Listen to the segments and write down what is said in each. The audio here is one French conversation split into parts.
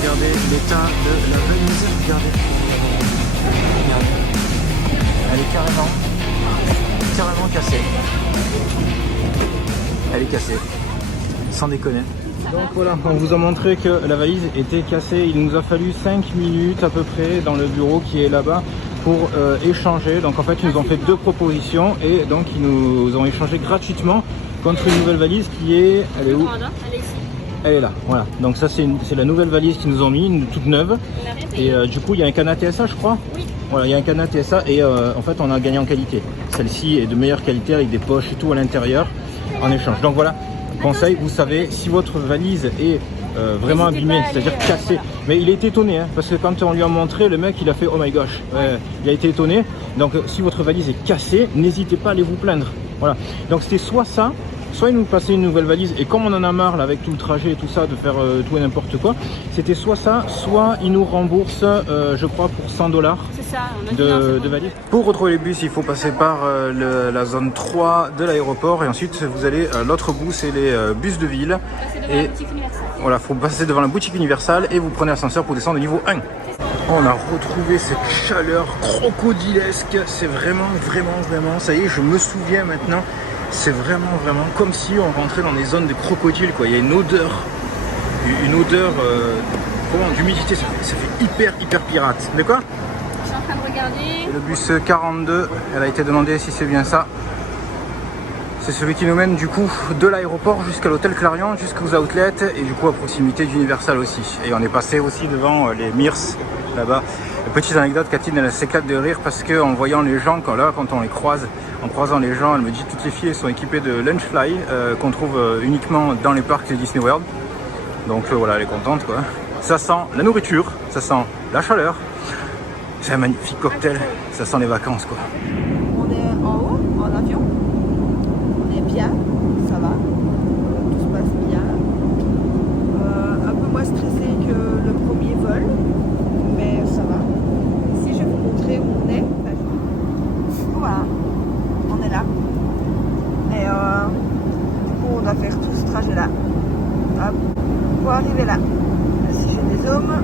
Regardez l'état de la valise, regardez. Regardez. Elle est carrément cassée. Elle est cassée, sans déconner. Donc voilà, on vous a montré que la valise était cassée. Il nous a fallu 5 minutes à peu près dans le bureau qui est là-bas pour échanger. Donc en fait, ils nous ont fait 2 propositions et donc ils nous ont échangé gratuitement contre une nouvelle valise qui est... Elle est où? Elle est ici. Elle est là, voilà. Donc ça c'est la nouvelle valise qu'ils nous ont mis, une toute neuve. Et du coup il y a un canard TSA je crois. Oui. Voilà, il y a un canard TSA et en fait on a gagné en qualité. Celle-ci est de meilleure qualité avec des poches et tout à l'intérieur en échange. Donc voilà, conseil, vous savez, si votre valise est vraiment abîmée, c'est-à-dire cassée. Mais il a été étonné, hein, parce que quand on lui a montré, le mec il a fait oh my gosh. Il a été étonné. Donc si votre valise est cassée, n'hésitez pas à aller vous plaindre. Voilà. Donc c'était soit ça, soit ils nous passaient une nouvelle valise et comme on en a marre là, avec tout le trajet et tout ça de faire tout et n'importe quoi, c'était soit ça, soit ils nous remboursent je crois pour 100 $. C'est ça, on a dit de valise. Pour retrouver les bus, il faut passer par la zone 3 de l'aéroport et ensuite vous allez à l'autre bout, c'est les bus de ville. et... la boutique Universal. Voilà, il faut passer devant la boutique Universal et vous prenez l'ascenseur pour descendre au niveau 1. On a retrouvé cette chaleur crocodilesque, c'est vraiment, ça y est, je me souviens maintenant. C'est vraiment comme si on rentrait dans des zones de crocodiles quoi. Il y a une odeur d'humidité, ça fait hyper pirate. De quoi? Je suis en train de regarder. Le bus 42, elle a été demandée si c'est bien ça. C'est celui qui nous mène du coup de l'aéroport jusqu'à l'hôtel Clarion, jusqu'aux outlets et du coup à proximité d'Universal aussi. Et on est passé aussi devant les Mears là-bas. Petite anecdote, Catherine elle s'éclate de rire parce que en voyant les gens, quand on les croise, en croisant les gens, elle me dit toutes les filles elles sont équipées de Lunchfly qu'on trouve uniquement dans les parcs de Disney World. Donc voilà, elle est contente quoi. Ça sent la nourriture, ça sent la chaleur. C'est un magnifique cocktail, ça sent les vacances quoi. On est en haut, en avion. On est bien, ça va. Tout se passe bien. Un peu moins stressé que le premier vol, mais ça va. Ici, je vais vous montrer où on est. Voilà, on est là. Et du coup, on va faire tout ce trajet-là. Hop, pour arriver là. Si j'ai des zooms.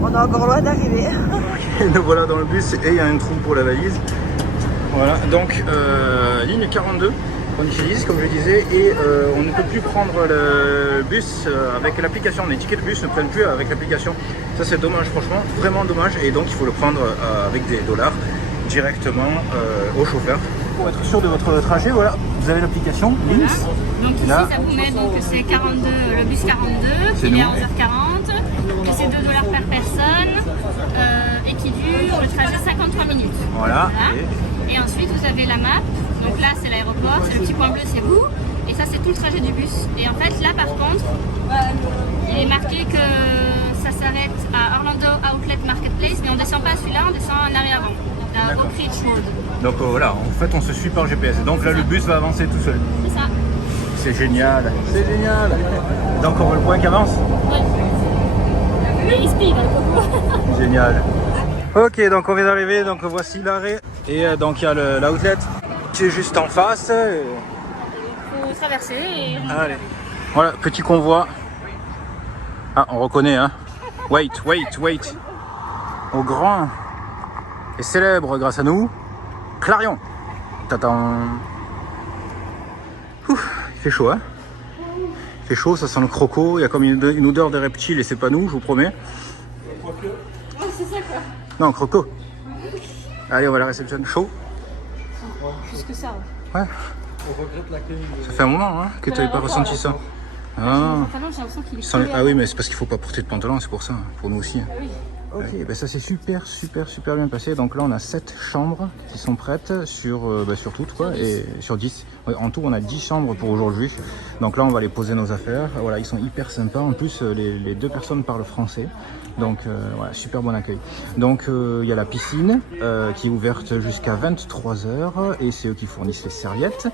On est encore loin d'arriver. Et nous voilà dans le bus et il y a un trou pour la valise. Voilà, donc ligne 42 qu'on utilise comme je disais et on ne peut plus prendre le bus avec l'application. Les tickets de bus ne prennent plus avec l'application. Ça c'est dommage, franchement, vraiment dommage. Et donc il faut le prendre avec des dollars directement au chauffeur. Pour être sûr de votre trajet, voilà, vous avez l'application Links. Donc ici là, ça vous met donc c'est 42, le bus 42 qui est à 11h40, que c'est 2 $ par personne et qui dure le trajet 53 minutes. Voilà. Et ensuite vous avez la map, donc là c'est l'aéroport, c'est le petit point bleu, c'est vous, et ça c'est tout le trajet du bus. Et en fait là par contre, il est marqué que ça s'arrête à Orlando Outlet Marketplace, mais on descend pas à celui-là, on descend en arrière avant. Oak Ridge Road. Donc voilà, en fait on se suit par GPS. Donc là le bus va avancer tout seul. C'est ça. C'est génial, c'est génial. Donc on voit le point qui avance. Ouais. Mais il speed hein, Génial. Ok, donc on vient d'arriver, donc voici l'arrêt. Et donc il y a l'outlet qui est juste en face. Il faut traverser et... Allez. Voilà, petit convoi. Ah, on reconnaît, hein. Wait. Au grand et célèbre grâce à nous, Clarion. Tatan. Il fait chaud, hein. Il fait chaud, ça sent le croco. Il y a comme une odeur de reptile et c'est pas nous, je vous promets. Ouais, c'est ça quoi. Non, croco. Allez, on va à la réception. Chaud. Plus que ça. Ouais. Ça fait un moment hein, que tu n'avais pas ressenti ça. Ah, Pantalon, j'ai l'impression qu'il est sans les- collé ah à oui, moi. mais c'est parce qu'il faut pas porter de pantalon, c'est pour ça, pour nous aussi. Ah oui. Ok, ben ça c'est super bien passé. Donc là on a 7 chambres qui sont prêtes sur toutes quoi, et sur 10. Ouais, en tout on a 10 chambres pour aujourd'hui. Donc là on va aller poser nos affaires. Voilà, ils sont hyper sympas. En plus les deux personnes parlent français. Donc voilà, super bon accueil. Donc il y a la piscine qui est ouverte jusqu'à 23h et c'est eux qui fournissent les serviettes.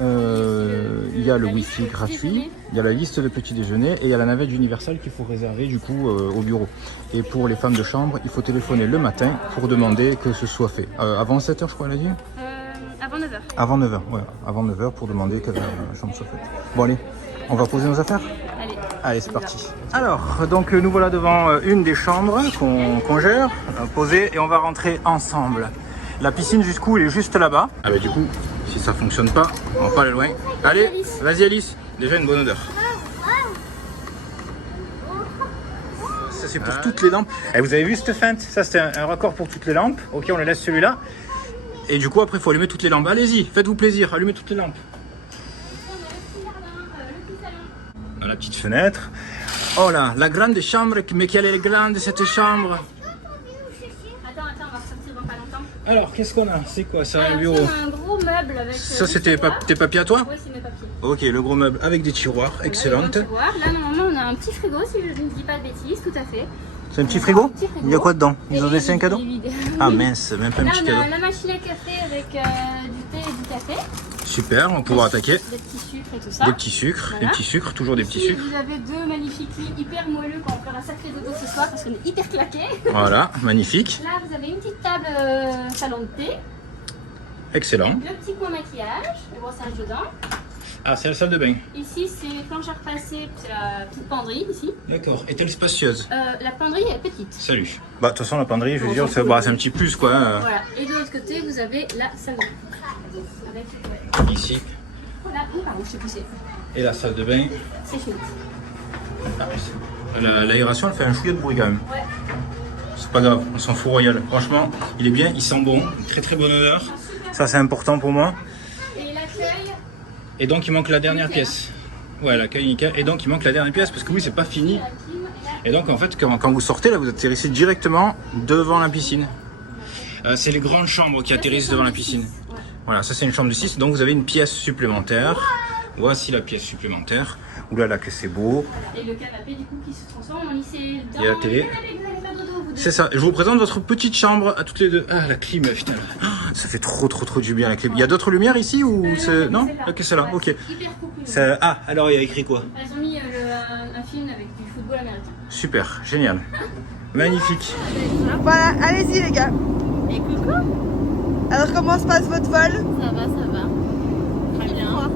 Il y a le wifi gratuit, il y a la liste de petits déjeuners et il y a la navette Universal qu'il faut réserver du coup au bureau. Et pour les femmes de chambre, il faut téléphoner le matin pour demander que ce soit fait. Avant 7h je crois elle a dit. Avant 9h. Avant 9h, ouais, avant 9h pour demander que la chambre soit faite. Bon allez, on va poser nos affaires. Allez. Allez, c'est parti. Alors, donc nous voilà devant une des chambres qu'on gère, posée, et on va rentrer ensemble. La piscine jusqu'où elle est juste là-bas. Ah bah du coup, si ça fonctionne pas, on va pas aller loin. Allez, vas-y Alice. Déjà une bonne odeur. Ça c'est pour toutes les lampes. Et vous avez vu cette feinte? Ça c'était un raccord pour toutes les lampes. Ok, on le laisse celui-là. Et du coup après il faut allumer toutes les lampes. Allez-y, faites-vous plaisir, allumez toutes les lampes. La petite fenêtre. Oh là, la grande chambre, mais quelle est grande cette chambre? Attends, on va ressortir dans pas longtemps. Alors, qu'est-ce qu'on a? C'est quoi ça, un Alors, bureau? c'est un gros meuble avec. Ça, des c'était tiroirs. tes papiers à toi? Oui, c'est mes papiers. Ok, le gros meuble avec des tiroirs, Voilà, excellente. un tiroir. Là, normalement, on a un petit frigo, si je ne dis pas de bêtises, tout à fait. C'est un petit frigo? petit frigo. Il y a quoi dedans? Ils ont Et laissé un il est cadeau? vide. Ah mince, même pas un Là, petit on cadeau. a la machine à café avec du thé et du café. Super, on va pouvoir attaquer. Des petits sucres et tout ça. Des petits sucres, Voilà. des petits sucres, toujours des petits Ici, sucres. vous avez deux magnifiques lits hyper moelleux quand on fait un sacré dodo ce soir parce qu'on est hyper claqués. Voilà, magnifique, Là, vous avez une petite table salon de thé. excellent. Le petit coin maquillage, le brossage dedans. Ah, c'est la salle de bain. Ici, c'est planche à repasser, c'est la petite penderie ici. D'accord, est-elle spacieuse? La penderie est petite. Salut. Bah, de toute façon, la penderie, je veux dire, c'est un petit plus quoi. Voilà. Et de l'autre côté, vous avez la salle de bain. Avec, Ici. là, pardon, je t'ai poussé. Et la salle de bain. C'est chez nous. L'aération, elle fait un chouïa de bruit quand même. Ouais. C'est pas grave, on s'en fout royal. Franchement, il est bien, il sent bon, une très bonne odeur. Ça, c'est important pour moi. Et l'accueil. Et donc, il manque la dernière pièce. Ouais, l'accueil nickel. Et donc, il manque la dernière pièce parce que oui, c'est pas fini. Et donc, en fait, quand vous sortez, là, vous atterrissez directement devant la piscine. C'est les grandes chambres qui atterrissent devant la piscine. Voilà, ça, c'est une chambre de 6. Donc, vous avez une pièce supplémentaire. Voici la pièce supplémentaire. Ouh là là, que c'est beau. Et le canapé, du coup, qui se transforme en lycée. Il y a la télé. C'est ça, je vous présente votre petite chambre à toutes les deux. Ah, la clim, putain. Ah, ça fait trop du bien la clim. Il y a d'autres lumières ici ou c'est... Non? Ok, c'est là, ok. Hyper cool. Ah, alors il y a écrit quoi? Elles ont mis un film avec du football américain. Super, génial. Magnifique. Voilà, allez-y les gars. Et coucou. Alors comment se passe votre vol? Ça va. Très bien.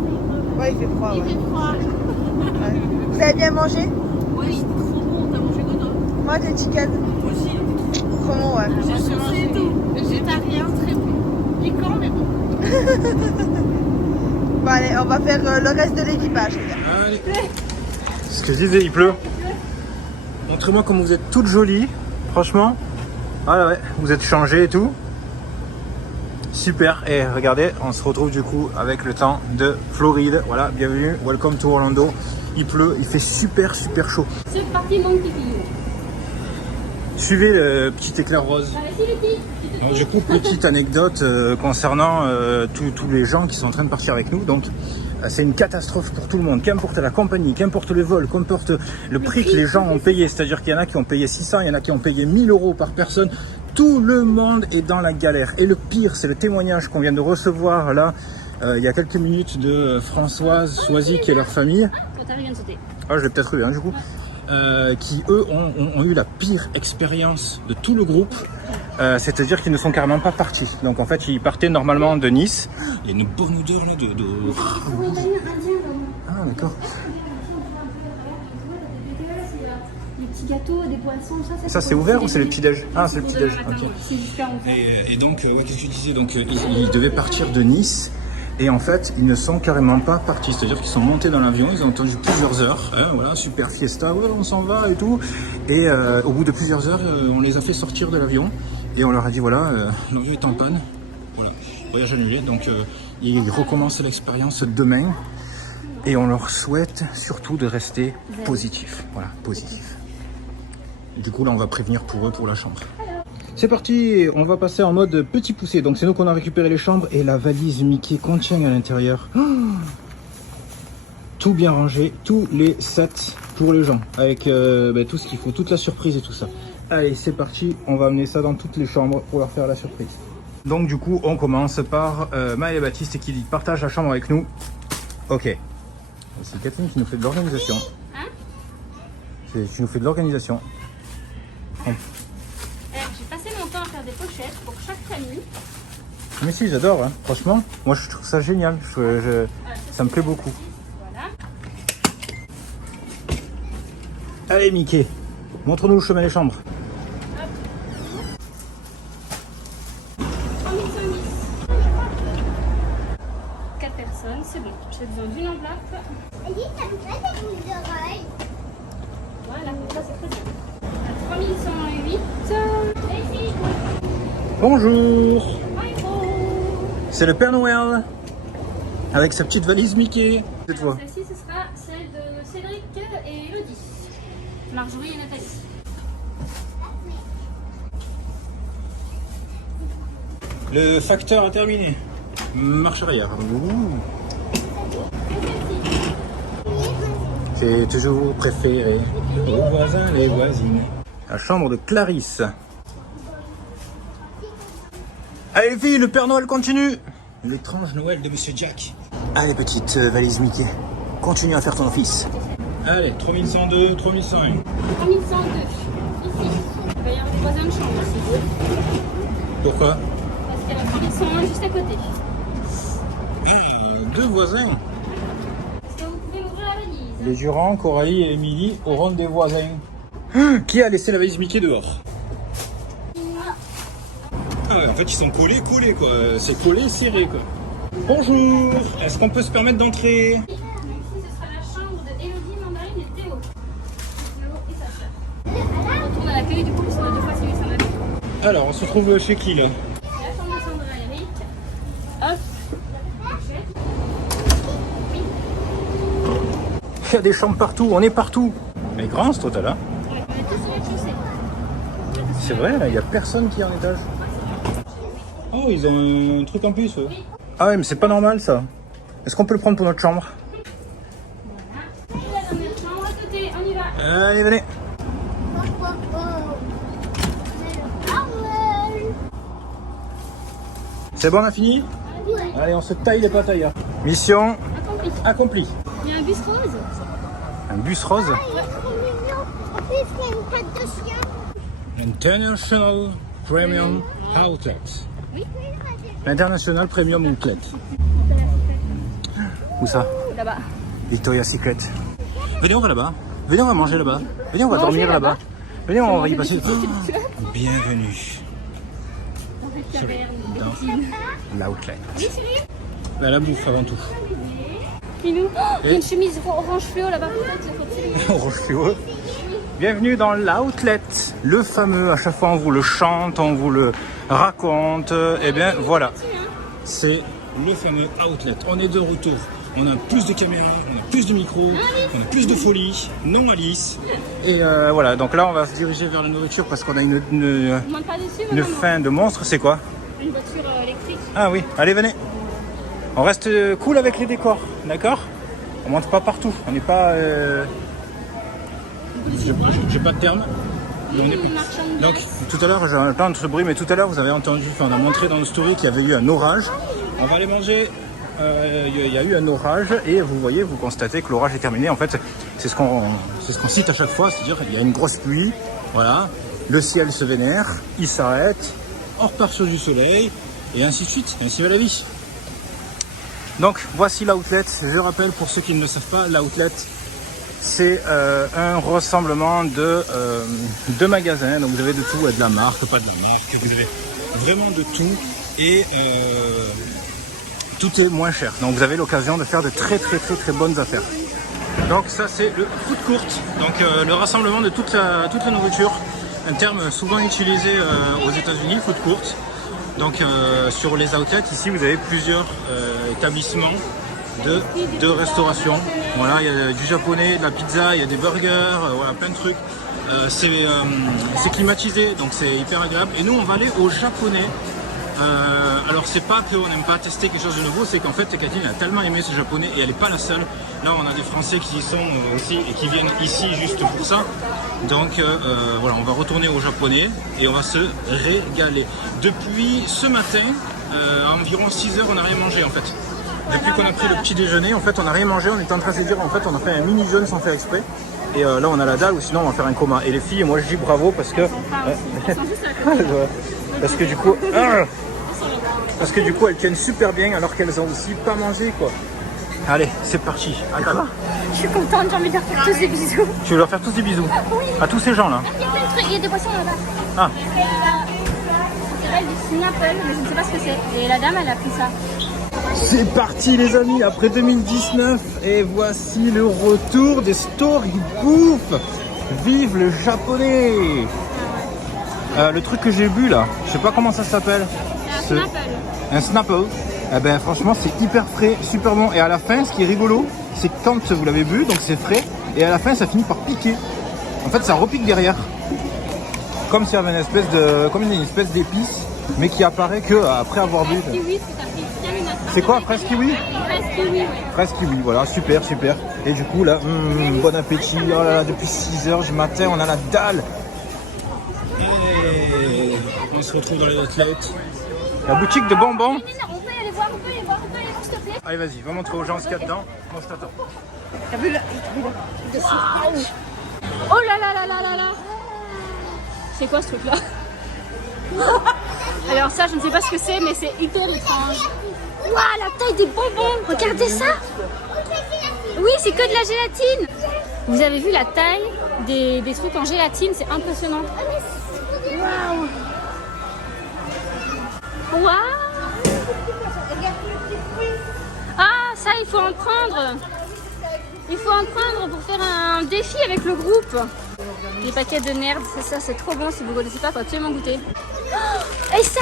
Ouais, il fait froid. Ouais. fait froid. Ouais. Vous avez bien mangé? Oui, c'était trop bon. T'as mangé quoi toi? Moi, j'ai chicken. Moi aussi. Trop bon, ouais. J'ai changé tout. Végétarien, très bon. Piquant, mais bon. Bon, allez, on va faire le reste de l'équipage, les gars. Allez. C'est ce que je disais, il pleut. Montrez-moi comme vous êtes toutes jolies. Franchement. Voilà, ouais, vous êtes changées et tout. Super. Et regardez, on se retrouve du coup avec le temps de Floride. Voilà, bienvenue. Welcome to Orlando. Il pleut, il fait super chaud. C'est parti, mon petit fille. Suivez le petit éclair rose. Allez, les filles. Alors, du coup, petite anecdote concernant tous les gens qui sont en train de partir avec nous. Donc, c'est une catastrophe pour tout le monde, qu'importe la compagnie, qu'importe le vol, qu'importe le prix que les gens ont payé. C'est-à-dire qu'il y en a qui ont payé 600, il y en a qui ont payé 1000 € par personne. Tout le monde est dans la galère. Et le pire, c'est le témoignage qu'on vient de recevoir là, il y a quelques minutes de Françoise, Soisy et leur famille. Toi, vient de sauter. Ah, je l'ai peut-être eu, hein, du coup. Qui eux ont eu la pire expérience de tout le groupe, c'est-à-dire qu'ils ne sont carrément pas partis. Donc en fait ils partaient normalement de Nice. Il y a une bonne odeur là de... Ah d'accord. Les petits gâteaux, des boissons, Ça c'est ouvert ou c'est le petit déj? Ah c'est le petit déj. Ok. C'est différent. Et donc ouais, qu'est-ce que je disais? Donc ils devaient partir de Nice. Et en fait, ils ne sont carrément pas partis. C'est-à-dire qu'ils sont montés dans l'avion, ils ont attendu plusieurs heures. Hein, voilà, super fiesta, ouais, on s'en va et tout. Et au bout de plusieurs heures, on les a fait sortir de l'avion. Et on leur a dit, voilà, l'avion est en panne. Voilà, voyage annulé. Donc, ils recommencent l'expérience demain. Et on leur souhaite surtout de rester positif. Voilà, positif. Du coup là on va prévenir pour eux pour la chambre. C'est parti, on va passer en mode petit poussé. Donc c'est nous qu'on a récupéré les chambres et la valise Mickey contient à l'intérieur tout bien rangé, tous les sets pour les gens avec tout ce qu'il faut, toute la surprise et tout ça. Allez, c'est parti, on va amener ça dans toutes les chambres pour leur faire la surprise. Donc du coup, on commence par Maëlle et Baptiste qui partagent la chambre avec nous. Ok. C'est Catherine qui nous fait de l'organisation. Hein? Tu nous fais de l'organisation. J'ai passé mon temps à faire des pochettes pour chaque famille. Mais si, j'adore, hein. Franchement, moi je trouve ça génial, ça me plaît beaucoup. Voilà. Allez Mickey, montre-nous le chemin des chambres. 3110. 4 personnes, c'est bon. J'ai besoin d'une enveloppe. Voilà, ça c'est très bien. 3108. Les filles. Bonjour, Bonjour. c'est le Père Noël avec sa petite valise Mickey. Cette fois. Celle-ci, ce sera celle de Cédric et Elodie. Marjorie et Nathalie. Le facteur a terminé. Marche arrière. Ouh. C'est toujours préféré aux voisins, les voisines. La chambre de Clarisse. Allez les filles, le Père Noël continue. L'étrange Noël de Monsieur Jack. Allez petite valise Mickey, continue à faire ton office. Allez, 3102, 3101. 3102. Ici. Il va y avoir des voisins de chambre ici. Pourquoi? Parce qu'il y a la 3101 juste à côté. Ah, deux voisins. Est-ce que vous pouvez m'ouvrir la valise? Les Durand, Coralie et Émilie auront des voisins. Qui a laissé la valise Mickey dehors? Ah ouais, en fait ils sont collés quoi. C'est collé, serré quoi. Bonjour, est-ce qu'on peut se permettre d'entrer? Donc ici, ce sera la chambre de Elodie, Mandarine et Théo. Théo et Sacha. On retourne à l'accueil du coup, parce qu'on a deux fois suivi son avis. Alors, on se trouve chez qui là? La chambre de Sandra et Eric. Hop. Il y a des chambres partout, on est partout. Mais grand ce total hein? On est tous sur le rez-de-chaussée. C'est vrai, il n'y a personne qui est en étage. Oh, ils ont un truc en plus. Ouais. Ah ouais, mais c'est pas normal ça. Est-ce qu'on peut le prendre pour notre chambre? Voilà. Et la dernière chambre à côté, on y va. Allez, venez. C'est bon, on a fini? Allez, on se taille les patailles. Hein. Mission Accompli. accomplie. Il y a un bus rose. Un bus rose. International Premium Outlet. Oui. International Premium Outlet. Où ça? Là-bas. Victoria's Secret. Venez, on va là-bas. Venez, on va manger là-bas. Venez, on va dormir là-bas. Venez, on va y passer. Bienvenue dans l'outlet. Bah, la bouffe avant tout. Pinou. Oh, il y a une chemise orange fluo là-bas. Orange fluo. Bienvenue dans l'outlet. Le fameux, à chaque fois on vous le chante, on vous le raconte. Et bien voilà. C'est le fameux outlet. On est de retour. On a plus de caméras, on a plus de micros, on a plus de folie. Non Alice. Et voilà, donc là on va se diriger vers la nourriture parce qu'on a une faim de monstre. C'est quoi? Une voiture électrique. Ah oui, allez venez. On reste cool avec les décors, d'accord? On monte pas partout, on n'est pas... J'ai pas de terme. Donc tout à l'heure, j'ai plein de ce bruit, mais tout à l'heure vous avez entendu, on a montré dans nos stories qu'il y avait eu un orage. On va aller manger, il y a eu un orage et vous voyez, vous constatez que l'orage est terminé. En fait, c'est ce qu'on cite à chaque fois, c'est-à-dire qu'il y a une grosse pluie, voilà, le ciel se vénère, il s'arrête, on repart sur du soleil et ainsi de suite, ainsi va la vie. Donc voici l'outlet, je rappelle pour ceux qui ne le savent pas, l'outlet c'est un rassemblement de magasins, donc vous avez de tout, de la marque, pas de la marque, vous avez vraiment de tout et tout est moins cher, donc vous avez l'occasion de faire de très bonnes affaires. Donc ça c'est le food court, donc le rassemblement de toute la nourriture, un terme souvent utilisé aux États-Unis, food court. Donc sur les outlets ici vous avez plusieurs établissements de restauration. Voilà, il y a du japonais, de la pizza, il y a des burgers, voilà, plein de trucs. C'est climatisé, donc c'est hyper agréable. Et nous, on va aller au japonais. Alors c'est pas qu'on n'aime pas tester quelque chose de nouveau, c'est qu'en fait Catherine a tellement aimé ce japonais et elle n'est pas la seule. Là on a des Français qui y sont aussi et qui viennent ici juste pour ça. Donc voilà, on va retourner au japonais et on va se régaler. Depuis ce matin, à environ 6 heures, on n'a rien mangé en fait. Depuis qu'on a pris le petit déjeuner, en fait on n'a rien mangé, on était en train de se dire en fait on a fait un mini jeûne sans faire exprès. Et là on a la dalle ou sinon on va faire un coma. Et les filles, moi je dis bravo parce que... Parce que du coup elles tiennent super bien alors qu'elles ont aussi pas mangé quoi. Allez, c'est parti. Je suis contente, j'ai envie de leur faire tous des bisous. Tu veux leur faire tous des bisous? Oui. À tous ces gens là? Il y a plein de trucs, il y a des poissons là-bas. Ah. Ça s'appelle du Snapple, mais je ne sais pas ce que c'est. Et la dame elle a pris ça. C'est parti les amis, après 2019 et voici le retour des Story Bouffe. Vive le japonais. Le truc que j'ai bu là, je sais pas comment ça s'appelle. Un Snapple. Eh ben franchement c'est hyper frais, super bon. Et à la fin, ce qui est rigolo, c'est que quand vous l'avez bu, donc c'est frais, et à la fin ça finit par piquer. En fait ça repique derrière. Comme s'il y avait une espèce d'épice, mais qui apparaît que après avoir bu. C'est quoi, fraise kiwi? Fraise kiwi. Fraise kiwi, voilà, super. Et du coup là, bon appétit. Oh là là, depuis 6 heures du matin, on a la dalle. Et on se retrouve dans les outlets. La boutique de bonbons. On peut y aller voir, s'il te plaît. Allez, vas-y, va montrer aux gens ce qu'il y a dedans. Moi, je t'attends. T'as vu là? Oh là là là là là là. C'est quoi ce truc là? Alors ça, je ne sais pas ce que c'est, mais c'est hyper étrange. Waouh, la taille des bonbons. Regardez ça. Oui, c'est que de la gélatine. Vous avez vu la taille des trucs en gélatine, c'est impressionnant. Waouh. Waouh. Ah, ça, il faut en prendre. Il faut en prendre pour faire un défi avec le groupe. Les paquets de nerds, c'est ça, c'est trop bon. Si vous ne connaissez pas, il faut absolument goûter. Oh, et ça?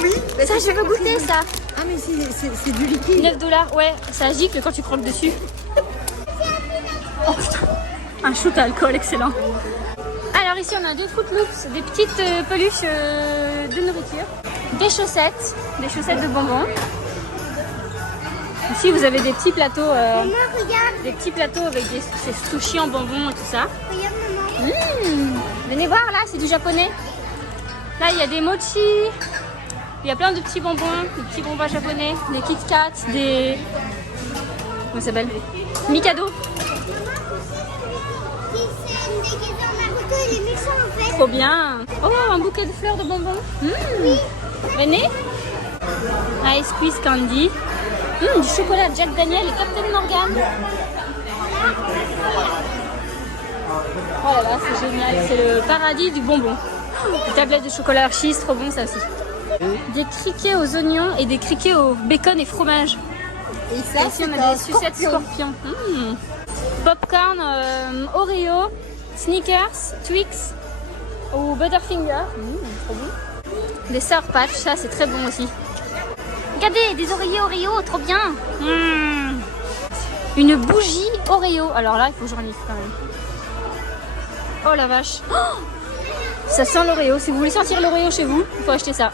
Oui. Ça, je veux goûter ça. Ah mais c'est du liquide. 9 $, ouais. Ça gicle quand tu croques dessus. Oh putain. Un shoot à alcool, excellent. Alors ici, on a 2 Fruit Loops, des petites peluches de nourriture. Des chaussettes de bonbons. Ici, vous avez des petits plateaux, Maman, regarde. avec ces sushis en bonbons et tout ça. Regarde, maman. Venez voir là, c'est du japonais. Là, il y a des mochi. Il y a plein de petits bonbons japonais, des Kit Kat, des... Comment ça s'appelle? Mikado. Déguisé en Naruto, il est méchant en fait. Trop bien. Oh, un bouquet de fleurs de bonbons. Venez. Ice Squeeze Candy. Du chocolat Jack Daniel et Captain Morgan. Oh là là, c'est génial. C'est le paradis du bonbon. Des tablettes de chocolat Hershey's, trop bon ça aussi. Des criquets aux oignons et des criquets au bacon et fromage. Et ça, Et ici on a des sucettes scorpions. Popcorn Oreo, Snickers, Twix ou Butterfinger. Trop bon. Des Sour Patch, ça c'est très bon aussi. Regardez, des Oreo, trop bien. Une bougie Oreo. Alors là, il faut que je renifle quand même. Oh la vache. Oh, ça sent l'Oreo. Si vous voulez sentir l'Oreo chez vous, il faut acheter ça.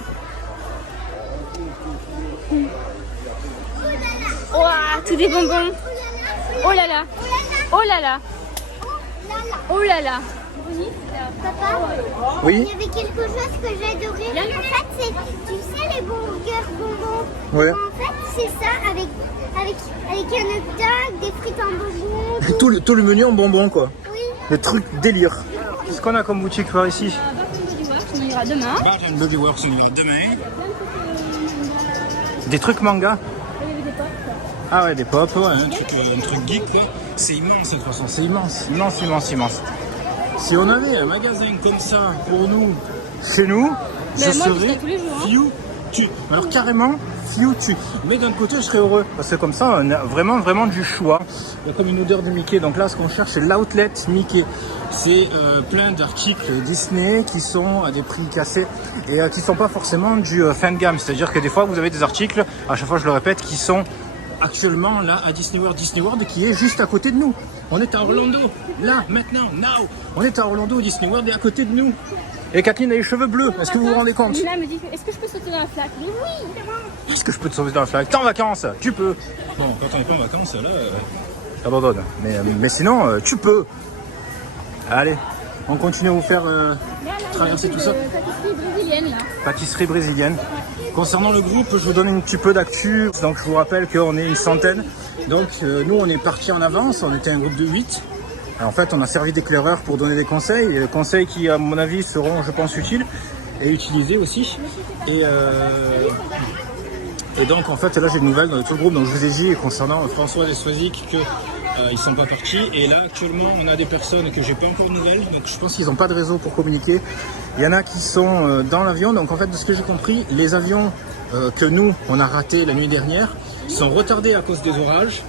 Ouah, tous des bonbons. Oh là là. Oh là là. Oh là là. Papa, Oui. il y avait quelque chose que j'adorais. En fait, c'est, tu sais, les burgers bonbons. Ouais. En fait, c'est ça avec un hot dog, des frites en bonbons. Tout le menu en bonbons quoi. Oui. Le truc délire. Qu'est-ce qu'on a comme boutique par ici? On ira demain. Bar and Body Works, on ira demain. Des trucs manga. Ah ouais, des pop, ouais, un truc geek quoi. C'est immense de toute façon, c'est immense. Si on avait un magasin comme ça pour nous, chez nous, Mais ce moi, je serait serais tous les jours, hein. Fiu-tu. Alors carrément, Fiu-tu. Mais d'un côté, je serais heureux. Parce que comme ça, on a vraiment du choix. Il y a comme une odeur de Mickey. Donc là, ce qu'on cherche, c'est l'outlet Mickey. C'est plein d'articles Disney qui sont à des prix cassés et qui ne sont pas forcément du fin de gamme. C'est-à-dire que des fois, vous avez des articles, à chaque fois je le répète, qui sont actuellement là à Disney World qui est juste à côté de nous. On est à Orlando, là, maintenant, now. On est à Orlando, Disney World est à côté de nous. Et Kathleen a les cheveux bleus, est-ce que vous vous rendez compte? Luna me dit, est-ce que je peux sauter dans la flaque? Oui, évidemment. Est-ce que je peux te sauver dans la flaque? T'es en vacances, tu peux. Bon, quand on n'est pas en vacances, là, t'abandonnes. Mais sinon, tu peux. Allez, on continue à vous faire traverser tout ça. Pâtisserie brésilienne, là. Pâtisserie brésilienne. Concernant le groupe, je vous donne un petit peu d'actu. Donc je vous rappelle qu'on est une centaine. Donc nous on est partis en avance, on était un groupe de 8. Alors, en fait on a servi d'éclaireur pour donner des conseils. Et des conseils qui à mon avis seront je pense utiles et utilisés aussi. Et donc en fait là j'ai une nouvelle dans tout le groupe. Donc je vous ai dit concernant François et Swazik que ils sont pas partis. Et là actuellement on a des personnes que j'ai pas encore de nouvelles. Donc je pense qu'ils n'ont pas de réseau pour communiquer. Il y en a qui sont dans l'avion. Donc en fait de ce que j'ai compris, les avions que nous on a ratés la nuit dernière sont retardés à cause des orages.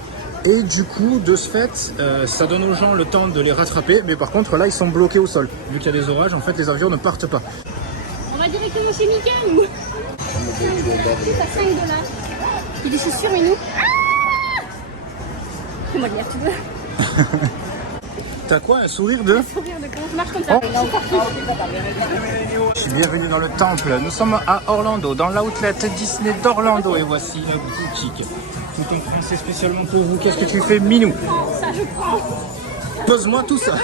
Et du coup de ce fait ça donne aux gens le temps de les rattraper. Mais par contre là ils sont bloqués au sol. Vu qu'il y a des orages en fait les avions ne partent pas. On va directement chez Mickey, nous. C'est à 5 $. Il y a des chaussures, mais nous. Comment dire, tu veux? T'as quoi, un sourire de... Sourire de comment je marche comme ça. Je suis bienvenue dans le temple. Nous sommes à Orlando, dans l'outlet Disney d'Orlando. Et voici la boutique. Tout en français spécialement pour vous. Qu'est-ce que tu fais, Minou? Ça, je prends. Pose-moi tout ça.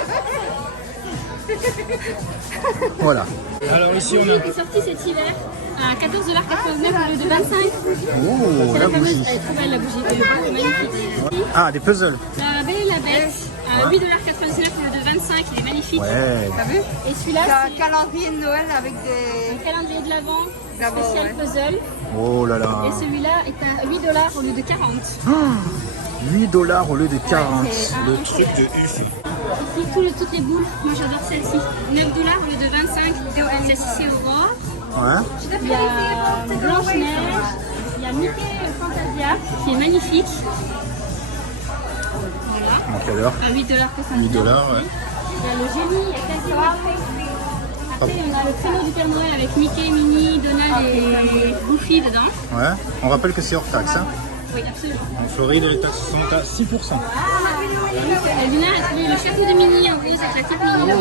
Voilà. Alors ici on a... Elle est sortie cet hiver à 14,89 $ au lieu de 25. Oh, C'est la la fameuse, bougie. elle est trop belle la bougie, elle est magnifique. Ah, des puzzles. La Belle et la Bête à 8,99 $ au lieu de 25, il est magnifique. Ouais. T'as vu? Et celui-là, C'est un c'est calendrier de Noël avec un des... calendrier de l'Avent D'Avent, spécial ouais. puzzle. Oh là là. Et celui-là est à 8 $ au lieu de 40. 8 $ au lieu de 40. c'est Le un- truc de uf. Ici, toutes les boules, moi j'adore celle-ci. 9 $ au lieu de 25. Celle-ci, c'est Aurore. Ouais. Il y a Blanche-Neige. Il y a Mickey Fantasia qui est magnifique. Voilà. Donc alors, À 8 $ que ça. 8 $, ouais. Il y a le génie, il y a Casio. Après, on a le créneau du Père Noël avec Mickey, Minnie, Donald et Goofy dedans. Ouais. On rappelle que c'est hors taxe. Hein. Oui, absolument. En Floride, les taxes sont à 6%. Luna a trouvé le château de Minnie en rose avec la petite Minnie là-bas. Oh.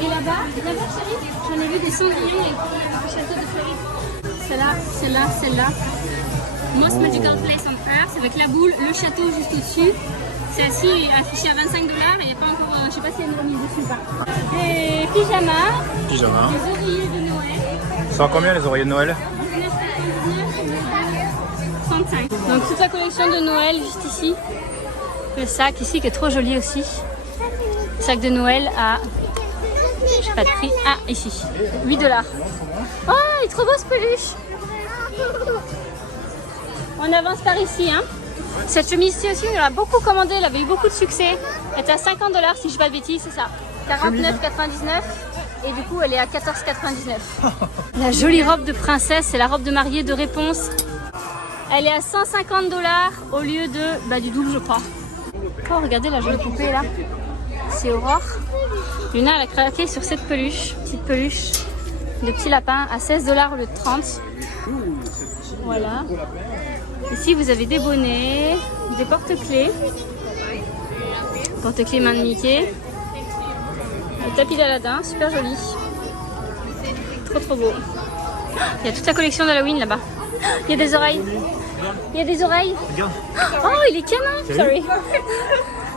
Et là-bas, chérie, j'en ai vu des cendriers avec le château de Floride. Celle-là. Most Magical Place on Earth avec la boule, le château juste au-dessus. Celle-ci est affichée à 25 $. Il n'y a pas encore, je sais pas si elle est remise dessus ou pas. Et pyjama, Pyjama. les oreillers de Noël. Ça va combien les oreillers de Noël? 35. Donc toute la collection de Noël juste ici. Le sac ici qui est trop joli aussi. Sac de Noël à, je sais pas de prix, ah ici, 8 $. Oh, il est trop beau ce peluche. On avance par ici, hein. Cette chemise-ci aussi, on l'a beaucoup commandée, elle avait eu beaucoup de succès. Elle était à 50 $ si je ne dis pas de bêtises, c'est ça. 49,99 et du coup elle est à 14,99. La jolie robe de princesse, c'est la robe de mariée de Réponse. Elle est à 150 $ au lieu de du double je crois. Oh regardez la jolie poupée là. C'est Aurore. Luna elle a craqué sur cette peluche, petite peluche de petit lapin à 16 $ au lieu de 30. Voilà. Ici vous avez des bonnets, des porte-clés. Porte-clés main de Mickey. Le tapis d'Aladin, super joli. Trop beau. Il y a toute la collection d'Halloween là-bas. Il y a des oreilles. Il y a des oreilles. Oh, il est canon. Sorry.